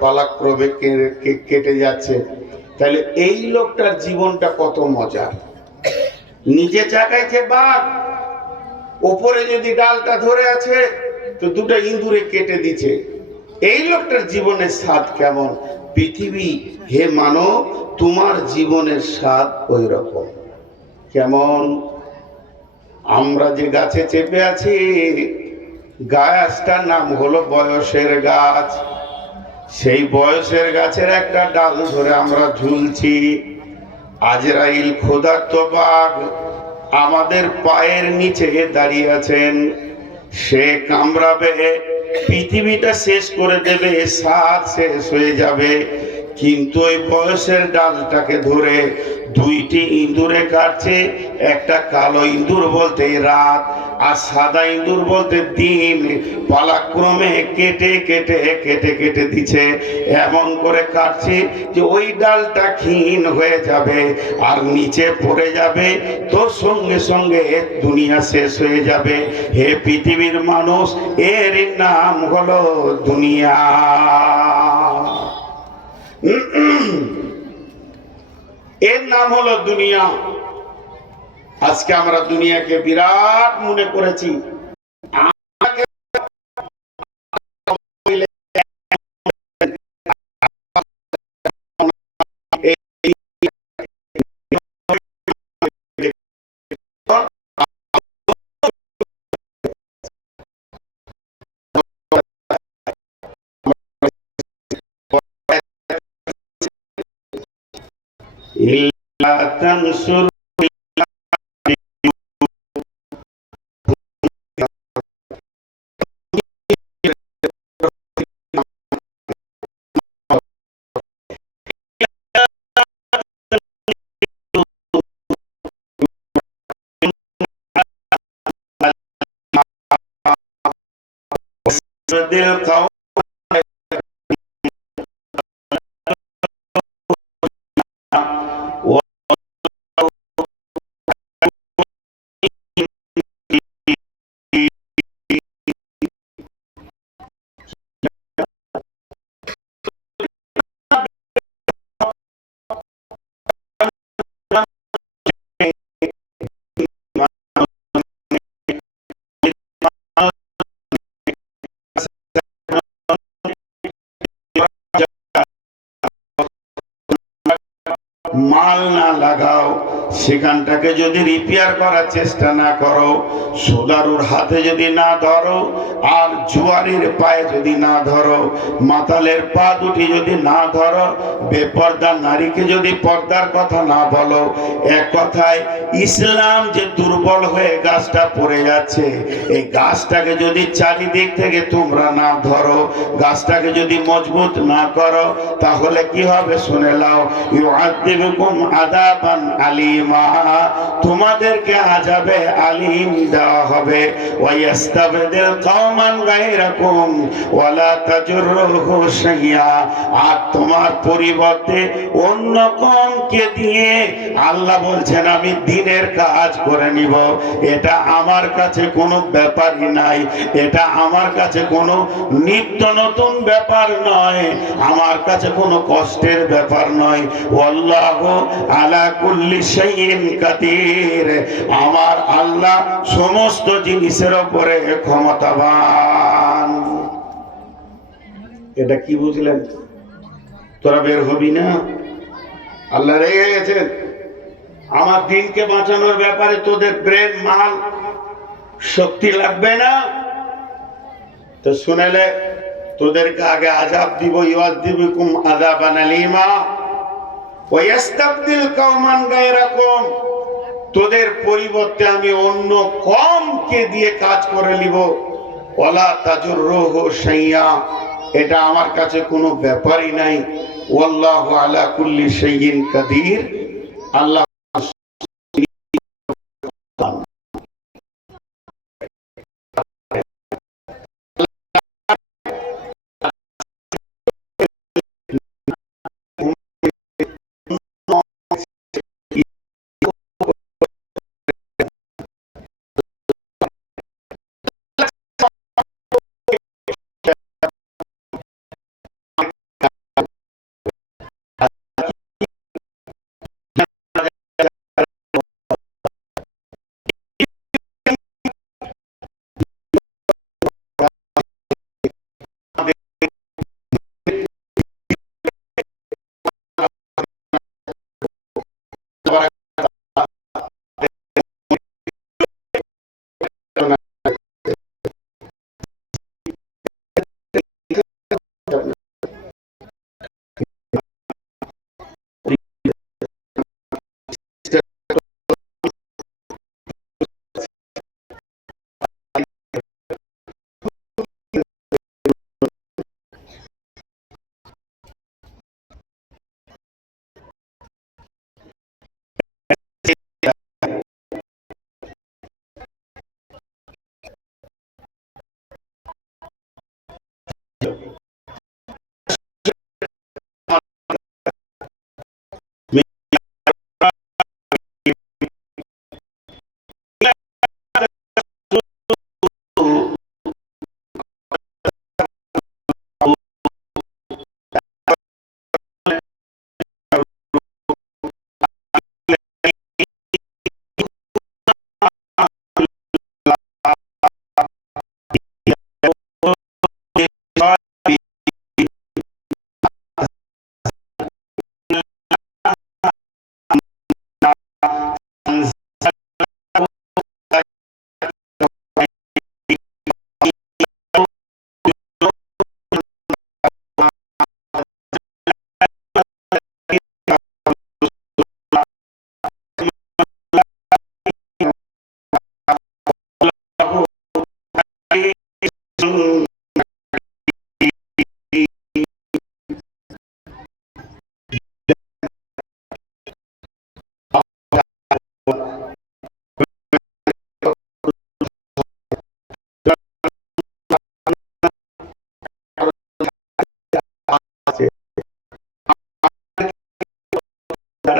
পালাক্রমে কেটে যাচ্ছে। তাহলে এই লোকটার জীবনটা কত মজার, নিজে চাকাইছে বাঘ, ওপরে যদি ডালটা ধরে আছে তো দুটো ইঁদুরে কেটে দিচ্ছে। এই লোকটার জীবনের স্বাদ কেমন। পৃথিবী হে মানব তোমার জীবনের স্বাদ ওই রকম। কেমন, আমরা যে গাছে চেপে আছি গাছটার নাম হলো বয়সের গাছ, সেই বয়সের গাছের একটা ডাল ধরে আমরা ঝুলছি। আজরাইল ক্ষুধার্ত বাঘ আমাদের পায়ের নিচে দাঁড়িয়ে আছেন, সে কামড়াবে, পৃথিবীটা শেষ করে দেবে, স্বাদ শেষ হয়ে যাবে, কিন্তু ওই বয়সের ডালটাকে ধরে দুইটি ইঁদুরে কাটছে। একটা কালো ইঁদুর বলতে রাত আর সাদা ইঁদুর বলতে দিন, পালাক্রমে কেটে কেটে কেটে কেটে দিচ্ছে, এমন করে কাটছে যে ওই ডালটা ক্ষীণ হয়ে যাবে আর নিচে পড়ে যাবে, তো সঙ্গে সঙ্গে দুনিয়া শেষ হয়ে যাবে। হে পৃথিবীর মানুষ, এর নাম হলো দুনিয়া। এর নাম হলো দুনিয়া। আজকে আমরা দুনিয়াকে বিরাট মনে করেছি। ইল্লা তানসুর দিল কাও মাল না লাগাও, সেখানটাকে যদি রিপেয়ার করার চেষ্টা না করো, সোলারুর হাতে যদি না ধরো, আর জুয়ারির পায়ে যদি না ধরো, মাতালের পা দুটি যদি না ধরো, বেপর্দা নারীকে যদি পর্দার কথা না বলো, এক কথায় ইসলাম যে দুর্বল হয়ে গাছটা পড়ে যাচ্ছে, এই গাছটাকে যদি চারিদিক থেকে তোমরা না ধরো, গাছটাকে যদি মজবুত না করো, তাহলে কি হবে শুনে নাও। ইউআযিবুকুম আযাবান আলীমা, তোমাদেরকে আযাবে আলীম দেওয়া হবে। ওয়া ইস্তাবদিল কওমান গায়রাকুম ওয়া লা তাজুরুহু শাইয়্যা, আর তোমার পরিবর্তে অন্য কওমকে দিয়ে আল্লাহ বলছেন আমি দ্বীনের কাজ করে নিব। এটা আমার কাছে কোনো ব্যাপারই নাই, এটা আমার কাছে কোনো নিত্য নতুন ব্যাপার নয়, আমার কাছে কোনো কষ্টের ব্যাপার নয়। আল্লাহু আলা কুল্লি শাইইন কাদির, আমার আল্লাহ সমস্ত জিনিসের উপরে ক্ষমতাবান। এটা কি বুঝলেন? তোরা বের হবি না? আল্লাহ রেগে গেছেন। আমার দিনকে বাঁচানোর ব্যাপারে তোদের ব্রেন মাল শক্তি লাগবে না তো শুনেলে তোদেরকে আগে আযাব দিব। ইউআযিবুকুম আযাবান আলীমা ওয়া ইস্তাবদিল কওমান গায়রাকুম, তোদের পরিবর্তে আমি অন্য কওমকে দিয়ে কাজ করে নিব। ওয়ালা তাজুরুহু শাইয়্যা, এটা আমার কাছে কোনো ব্যাপারই নাই। ওয়াল্লাহু আলা কুল্লি শাইইন কাদির, আল্লাহ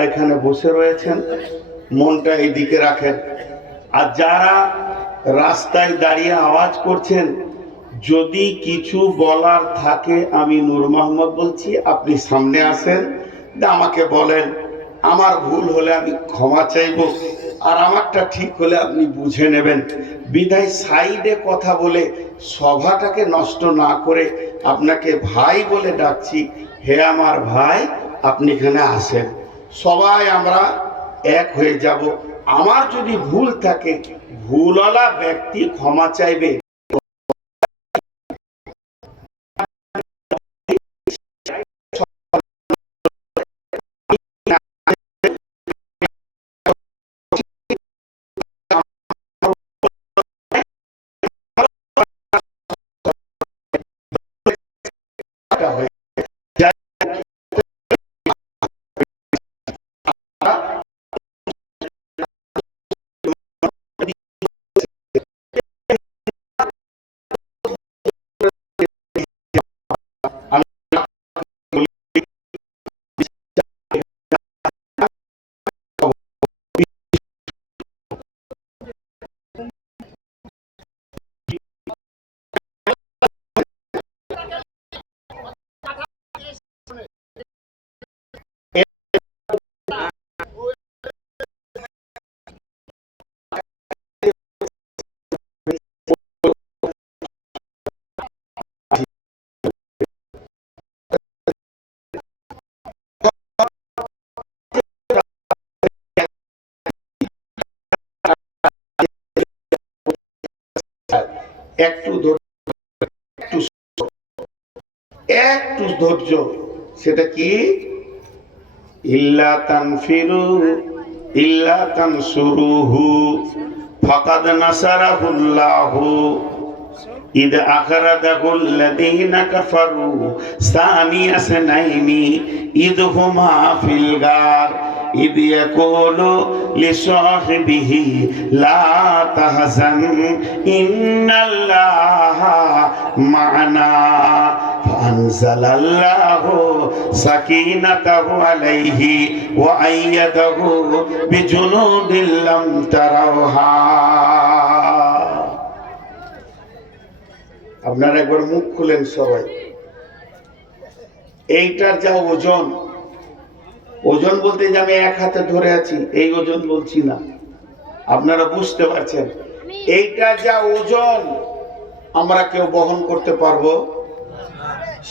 যারা এখানে বসে রয়েছেন মনটা এদিকে রাখেন, আর যারা রাস্তায় দাঁড়িয়ে আওয়াজ করছেন যদি কিছু বলার থাকে, আমি নূর মোহাম্মদ বলছি, আপনি সামনে আসেন, আমাকে বলেন, আমার ভুল হলে আমি ক্ষমা চাইব, আর আমারটা ঠিক হলে আপনি বুঝে নেবেন। বিধায় সাইডে কথা বলে সভাটাকে নষ্ট না করে আপনাকে ভাই বলে ডাকছি, হে আমার ভাই, আপনি এখানে আসেন, সবাই আমরা এক হয়ে যাব। আমার যদি ভুল থাকে, ভুলওয়ালা ব্যক্তি ক্ষমা চাইবে, একটু একটু ধৈর্য। সেটা কি? ইল্লা তানফিরু ইল্লা তানসুরুহু ফাকাদ নাসারাহুল্লাহু ইদ আখরাজাহুল্লাযীনা কাফারু সানিয়া সানাইনি ইদ হুমা ফিল গার إذ يقول لصاحبه لا تحزن إن الله معنا فأنزل الله سكينته عليه وأيده بجنود لم تروها। আপনারা একবার মুখ খুলেন সবাই। এইটার যা ওজন, ওজন বলতে যে আমি এক হাতে ধরে আছি এই ওজন বলছি না, আপনারা বুঝতে পারছেন। এইটা যা ওজন আমরা কেউ বহন করতে পারবো?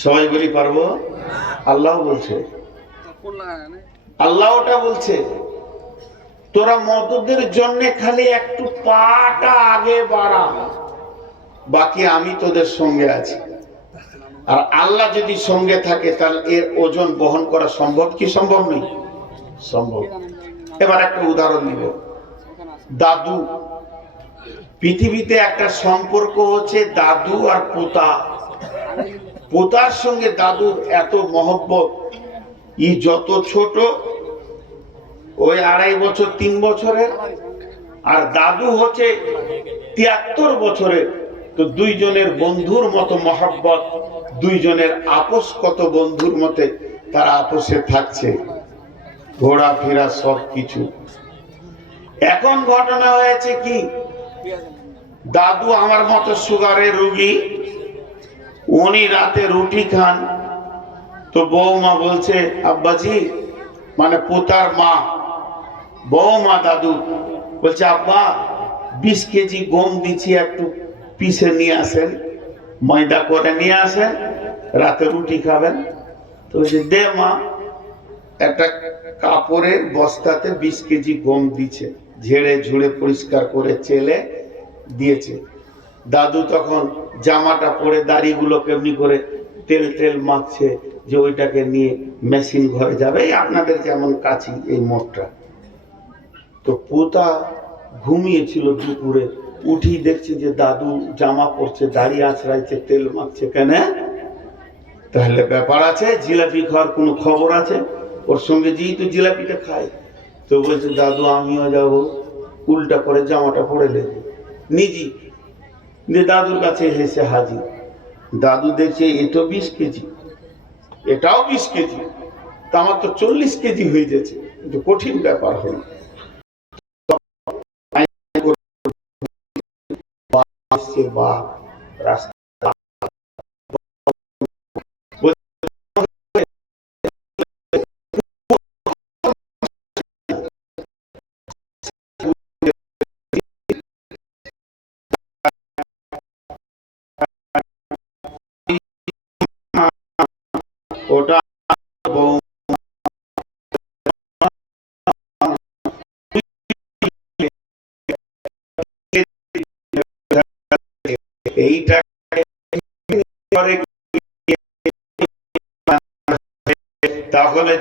সবাই বলি পারবো? আল্লাহ বলছে, আল্লাহ ওটা বলছে তোরা মদদের জন্য খালি একটু পাটা আগে বাড়া, বাকি আমি তোদের সঙ্গে আছি। আর আল্লাহ যদি সঙ্গে থাকে তাহলে এর ওজন বহন করা সম্ভব কি সম্ভব নেই? সম্ভব। এবার একটা উদাহরণ দিব। দাদু, পৃথিবীতে একটা সম্পর্ক হচ্ছে দাদু আর পোতা। পোতার সঙ্গে দাদুর এত মহব্বত, ই যত ছোট ওই 2.5 বছর 3 বছরের, আর দাদু হচ্ছে 73 বছরের। তো দুইজনের বন্ধুর মতো মহব্বত, দুইজনের আপোষ কত বন্ধুর মতে তারা আপোষে থাকছে, ঘোরাফেরা সব কিছু। এখন ঘটনা হয়েছে কি, দাদু আমার মতো সুগারের রোগী, উনি রাতে রুটি খান। তো বৌমা বলছে, আব্বাজি মানে পোতার মা, বৌমা দাদু বলছে, আব্বা 20 কেজি গম দিচ্ছি, একটু পিষে নিয়ে আসেন, ময়দা করে নিয়ে আসেন, রাতে রুটি খাবেন। তো দে মা, একটা কাপড়ের বস্তাতে 20 কেজি গম দিচ্ছে, ঝেড়ে ঝুড়ে পরিষ্কার করে চেলে দিয়েছে। দাদু তখন জামাটা পরে দাড়িগুলো কেমনি করে তেল তেল মাখছে যে ওইটাকে নিয়ে মেশিন ঘরে যাবে, আপনাদের যেমন কাছি এই মোটটা। তো পোতা ঘুমিয়েছিল, দুপুরে উঠি দেখছে যে দাদু জামা পরছে, দাড়ি আছড়াইছে, তেল মাখছে। কেন? তাহলে ব্যাপার আছে, জিলাপি খাওয়ার কোনো খবর আছে? ওর সঙ্গে যেই তো জিলাপিটা খায়। তো বলছে, দাদু আমিও যাব, উল্টা করে জামাটা পরে নেবে নিজে। দাদুর কাছে এসে হাজির। দাদু দেখছে এ তো 20 কেজি, এটাও 20 কেজি, তা আমার তো 40 কেজি হয়ে যাচ্ছে। কিন্তু কঠিন ব্যাপার হলো আসছে বা রাস্তা ওটা এইটা তাহলে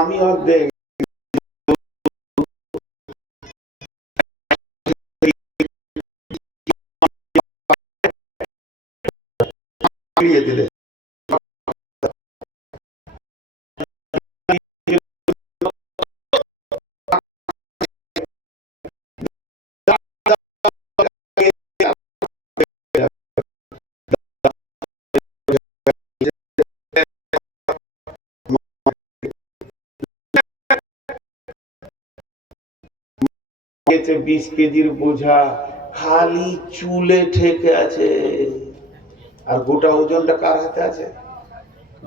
আমি অর্ধেক দিলে গেছে 20 কেজির বোঝা খালি চুলে ঠেকে আছে আর গোটা ওজনটা কার হাতে আছে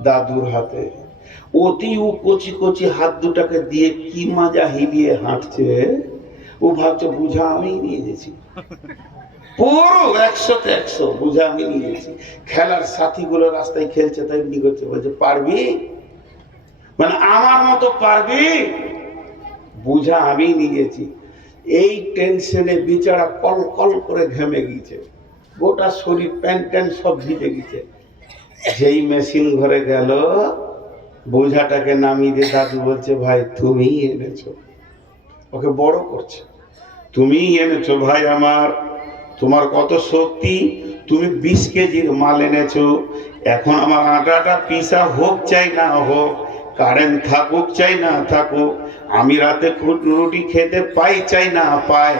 দাদুর হাতে অতি ও কচি কচি হাত দুটাকে দিয়ে কি মাজা হিলিয়ে হাঁটছে ও ভাবছে বোঝা আমি নিয়ে গেছি পুরো 100তে 100 বোঝা আমি নিয়ে গেছি খেলার সাথীগুলো রাস্তায় খেলছে তাই এমনি করছে বলছে পারবি মানে আমার মতো পারবি বোঝা আমি নিয়ে গেছি এই টেনশনে বেচারা কল কল করে ঘেমে গিয়েছে গোটা শরীর প্যান্ট ট্যান্ট সব ভিজে গেছে যেই মেশিন ঘরে গেল বোঝাটাকে নামিয়ে দিয়ে দাদু বলছে ভাই তুমি এনেছো ওকে বড় করছে তুমি এনেছো ভাই আমার তোমার কত শক্তি তুমি 20 কেজির মাল এনেছো এখন আমার আটাটা পিসা হোক চাই না হোক কারেন্ট থাকুক চাই না থাকুক আমি রাতে রুটি খেতে পাই চাই না পাই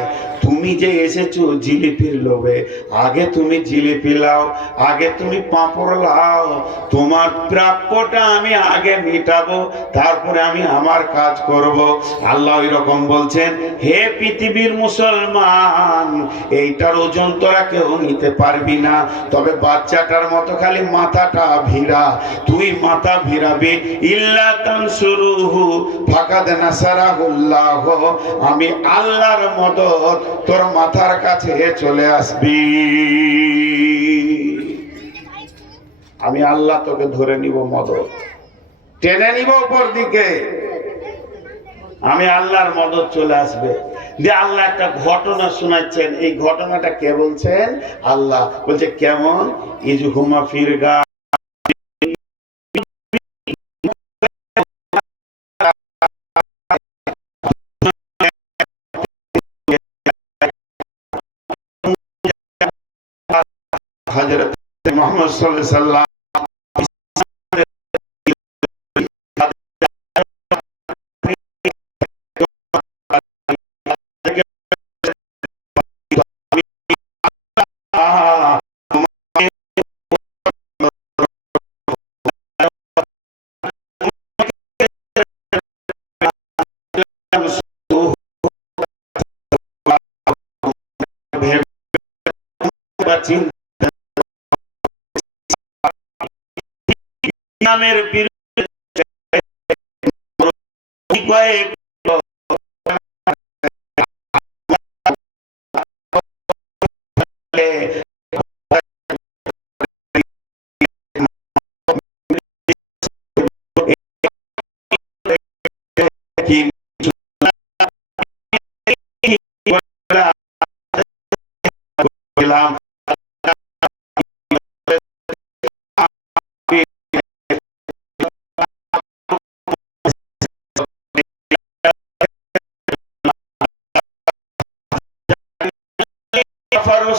তুমি যে এসেছো জিলিপির লোভে আগে তুমি জিলিপি লাও আগে তুমি পাঁপড় লাও তোমার প্রাপ্যটা আমি আগে মিটাবো তারপরে আমি আমার কাজ করব আল্লাহ এরকম বলছেন হে পৃথিবীর মুসলমান এইটার ওজন তোরা কেউ নিতে পারবি না তবে বাচ্চাটার মতো খালি মাথাটা ভিড়া তুই মাথা ভিড়াবি ইল্লা তানসুরুহু ফাকাদ নাসারাহুল্লাহ আমি আল্লাহর মদদ তোর মাথার কাছে চলে আসবি আমি আল্লাহ তোকে ধরে নিব মদদ টেনে নিব উপর দিকে আমি আল্লাহর মদদ চলে আসবে যে আল্লাহ একটা ঘটনা শোনাচ্ছেন এই ঘটনাটা কে বলছেন আল্লাহ বলছে কেমন ইজহুমা ফিরগা হযরত মুহাম্মদ সাল্লাল্লাহু আলাইহি সাল্লাম নামের বিরুদ্ধে কয়েক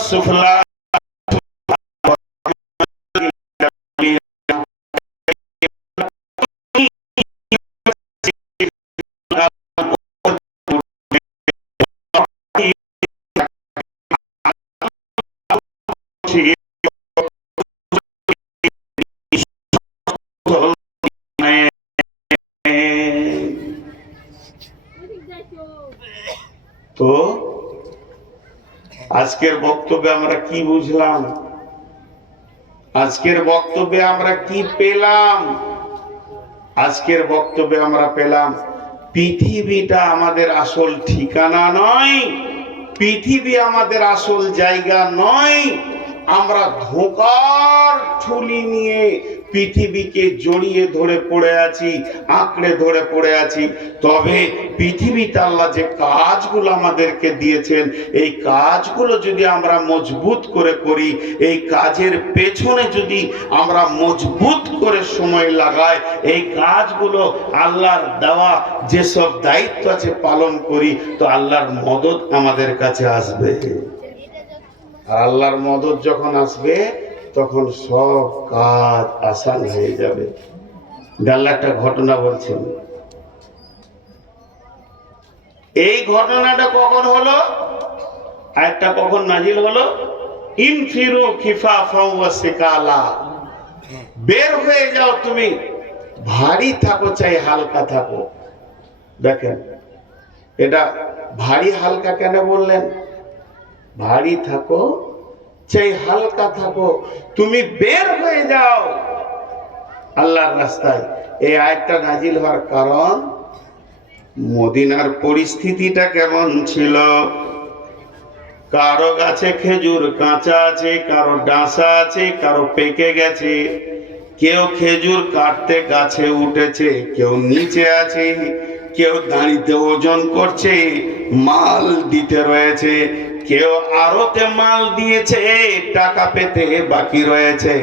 সুফলা আজকের বক্তব্যে আমরা কি বুঝলাম? আজকের বক্তব্যে আমরা কি পেলাম? আজকের বক্তব্যে আমরা পেলাম পৃথিবীটা আমাদের আসল ঠিকানা নয়, পৃথিবী আমাদের আসল জায়গা নয়। আমরা ধোঁকার ঠুলি নিয়ে পৃথিবীকে জড়িয়ে ধরে পড়ে আছি, আঁকড়ে ধরে পড়ে আছি। তবে পৃথিবীতে আল্লাহ যে কাজগুলো আমাদেরকে দিয়েছেন, এই কাজগুলো যদি আমরা মজবুত করে করি, এই কাজের পেছনে যদি আমরা মজবুত করে সময় লাগাই, এই কাজগুলো আল্লাহর দেওয়া যেসব দায়িত্ব আছে পালন করি, তো আল্লাহর মদদ আমাদের কাছে আসবে। আর আল্লাহর মদদ যখন আসবে তখন সব কাজ আসান হয়ে যাবে। আল্লাহ একটা ঘটনা বলছেন, এই ঘটনাটা কখন হলো, আয়াতটা কখন নাজিল হলো? ইনফিরু খিফাফাও ওয়া সিকালা, বের হয়ে যাও তুমি, ভারী থাকো চাই হালকা থাকো। দেখেন এটা ভারী হালকা কেন বললেন? ভারী থাকো চাই হালকা থাকো, তুমি বের হয়ে যাও আল্লাহর রাস্তায়। এই আয়াতটা নাজিল হওয়ার কারণ, মদিনার পরিস্থিতিটা কেমন ছিল? কারো গাছে খেজুর কাঁচা আছে, কারো ডাঁসা আছে, কারো পেকে গেছে। কেউ খেজুর কাটতে গাছে উঠেছে, কেউ নিচে আছে, কেউ দাঁড়িতে ওজন করছে, মাল দিতে রয়েছে, কেউ আরতে মাল দিয়েছে, টাকা পেতে বাকি রয়েছে।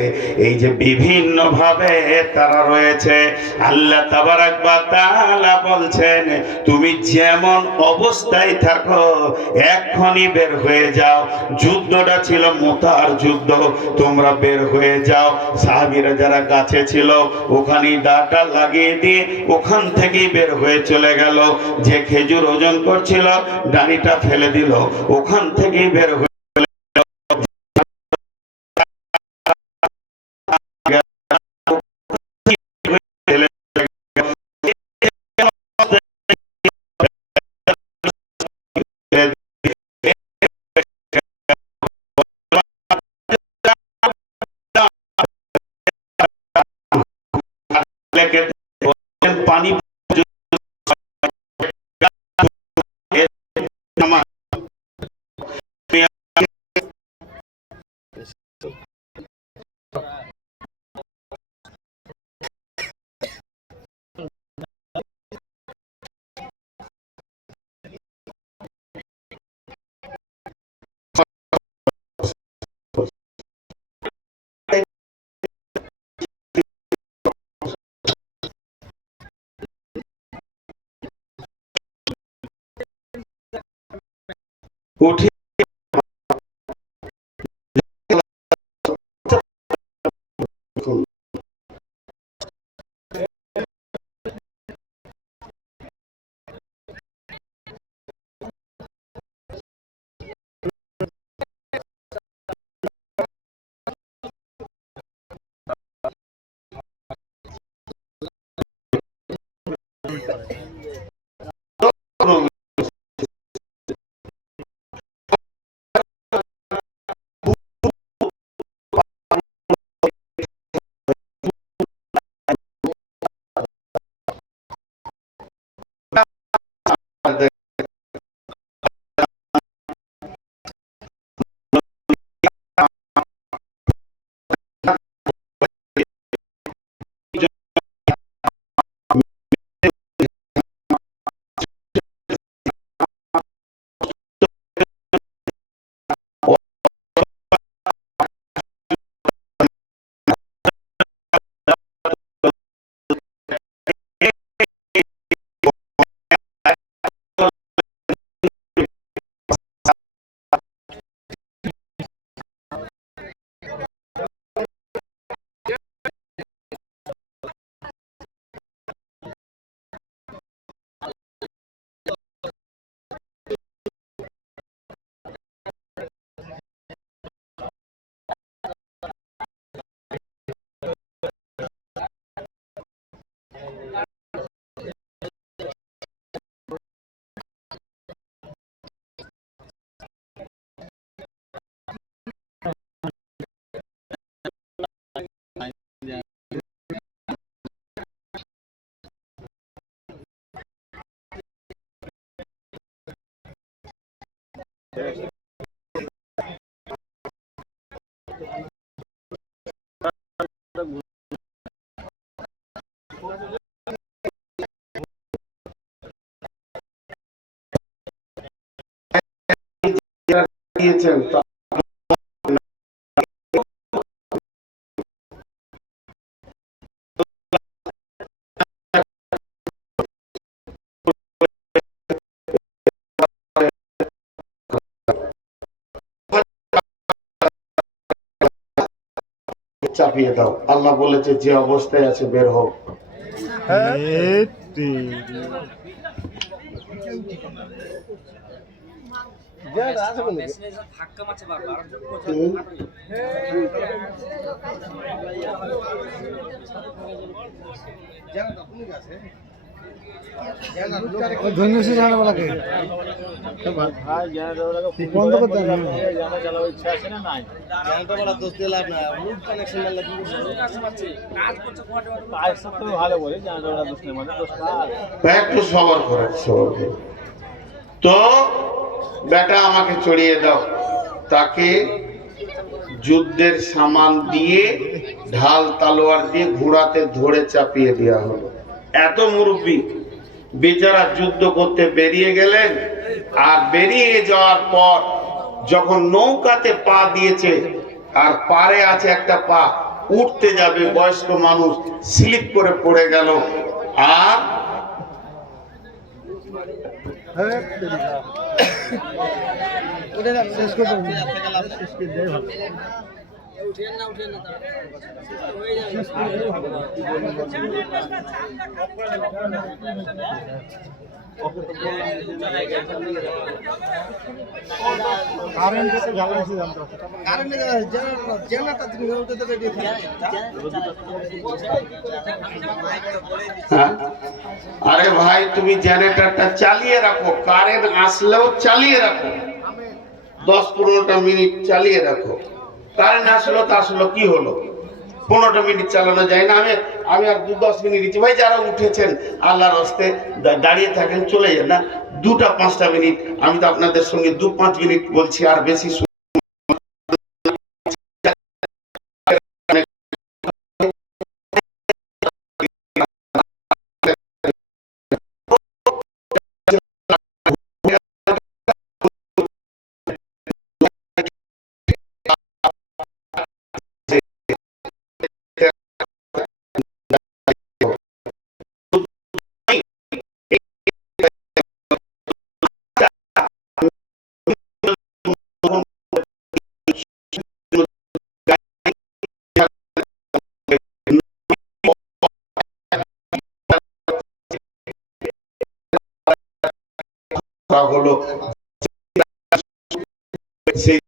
এই যে বিভিন্ন ভাবে তারা রয়েছে। আল্লাহ তাবারাক ওয়া তাআলা বলছেন, তুমি যেমন অবস্থায় থাকো এখনই বের হয়ে যাও। যুদ্ধটা ছিল মুতার যুদ্ধ, তোমরা বের হয়ে যাও। সাহাবীরা যারা গাছে ছিল ওখানেই দাঁড়টা লাগিয়ে দিয়ে ওখান থেকেই বের হয়ে চলে গেল। যে খেজুর ওজন করছিল ডানিটা ফেলে দিল, ওখান থেকেই বের হয়ে পানি উঠে দিয়েছেন চাপিয়ে দাও। আল্লাহ বলেছে যে অবস্থায় আছে বের হও। একটু সবার করে তো বেটা আমাকে চড়িয়ে দাও। তাকে যুদ্ধের সামান দিয়ে ঢাল তলোয়ার দিয়ে ঘোড়াতে ধরে চাপিয়ে দেওয়া হলো। এত মুরব্বী বেচারা যুদ্ধ করতে বেরিয়ে গেলেন। আর বেরিয়ে যাওয়ার পর যখন নৌকাতে পা দিয়েছে আর পারে আছে একটা পা, উঠতে যাবে বয়স্ক মানুষ, স্লিপ করে পড়ে গেল। আর আরে ভাই তুমি জেনারেটরটা চালিয়ে রাখো, কারেন্ট আসলেও চালিয়ে রাখো, 10-15টা মিনিট চালিয়ে রাখো। কারেন্ট আসলো তা আসলো, কি হলো, 15টা মিনিট চালানো যায় না? আমি আর 2-10 মিনিট দিচ্ছি। ভাই যারা উঠেছেন আল্লাহর হস্তে দাঁড়িয়ে থাকেন, চলে যান না, 2-5টা মিনিট। আমি তো আপনাদের সঙ্গে 2-5 মিনিট বলছি, আর বেশি হলো সেই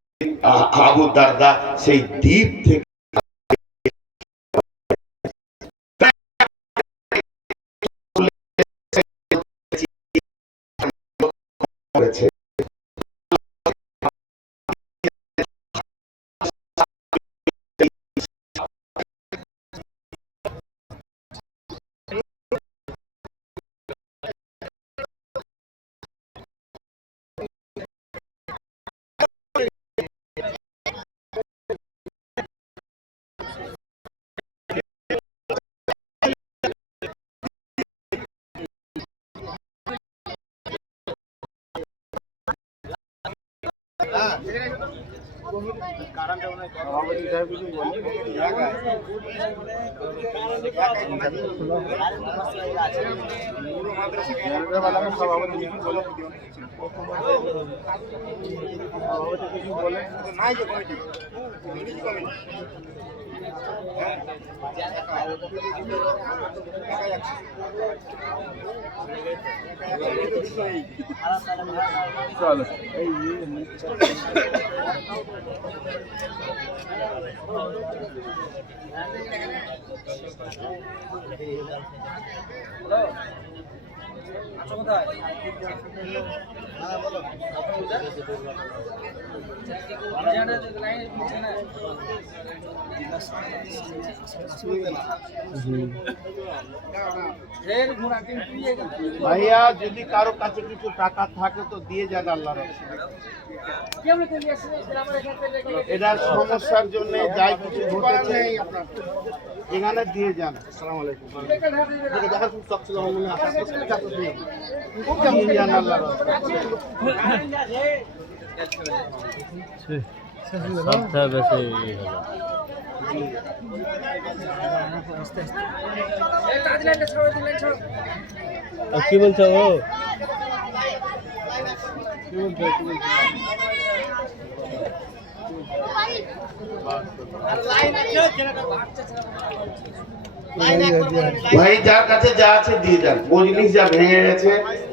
আবু দারদা সেই দ্বীপ থেকে করেছে। ভাইয়া যদি কারো কাছে কিছু টাকা থাকে তো দিয়ে যান আল্লাহর রাস্তায়। এটার সমস্যার জন্য যাই কিছু ঘটেছে এখানে দিয়ে যান। আসসালামু আলাইকুম। দিয়ে যান আল্লাহর রাস্তায়। সবচেয়ে বেশি হলো। কি বলছো ও? ভাই যার কাছে যা আছে দিয়ে যান, মজলিস যা ভেঙে গেছে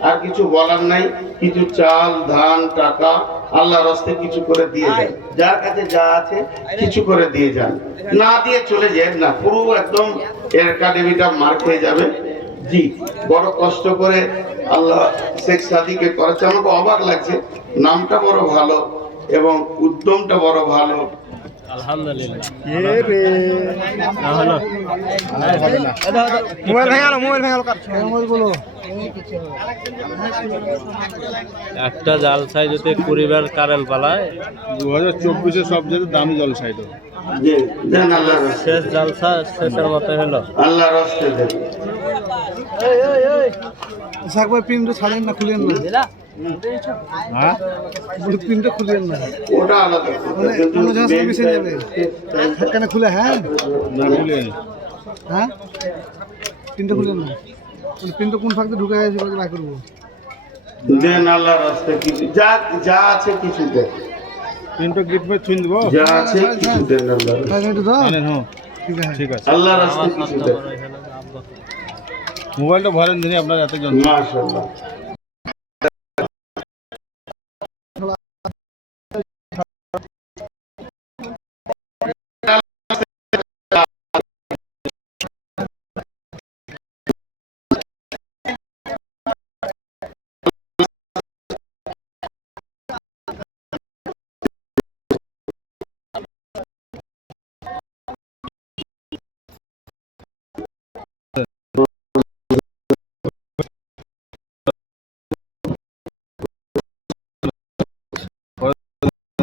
আর কিছু বলার নাই, কিছু চাল ধান টাকা আল্লাহর রাস্তায় কিছু করে দিয়ে যান, যার কাছে যা আছে কিছু করে দিয়ে যান, না দিয়ে চলে যায় না, পুরো একদম একাডেমিটা মার খেয়ে যাবে। জি, বড় কষ্ট করে আল্লাহ শেখ সাদিকে করেছে, আমাকে অবাক লাগছে, নামটা বড় ভালো এবং উদ্যমটা বড় ভালো। আলহামদুলিল্লাহ। না হলো মোবাইল ভেঙালো, মোবাইল বলো। একটা জালসায় যদি 20 বার কারেন্ট পালায়, 2024-এ সবচেয়ে দামি জলসাই তো। জি, দেন আল্লাহর রাস্তায়, শেষ জালসা শেষের মতো হলো। আল্লাহর রাস্তায় দেন। একবার প্রিন্টটা ছাড়েন না, খুলেন না। হ্যাঁ, প্রিন্টটা খুলেন না, ওটা আলাদা কথা, কিন্তু অন্য জায়গায় সব মিশে যাবে। কেন খুলে? হ্যাঁ না খুলেন, হ্যাঁ প্রিন্টটা খুলেন না, প্রিন্টটা কোন ফাঁকতে ঢুকে গেছে বাই করবো। দেন আল্লাহর রাস্তায় কিছু, যা যা আছে কিছু দেন, প্রিন্টটা গেট পে ছুঁই দেবো, যা আছে কিছু দেন আল্লাহর রাস্তায়। হ্যাঁ ঠিক আছে। আল্লাহর রাস্তায় কিছু দেন, মোবাইলটা ভরেন দিনই আপনার এত জন। মাশাআল্লাহ।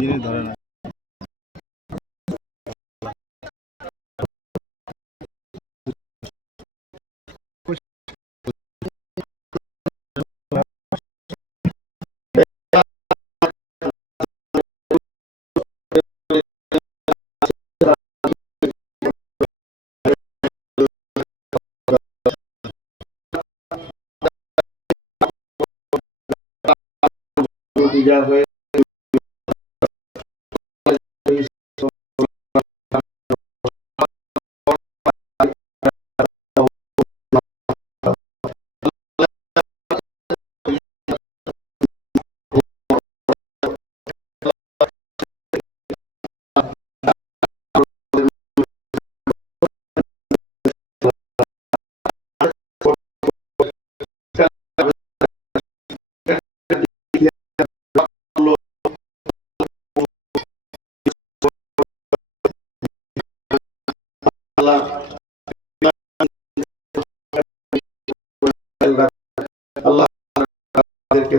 জিনিস ধরে না। যা হয়ে আল্লাহ আল্লাহ আমাদেরকে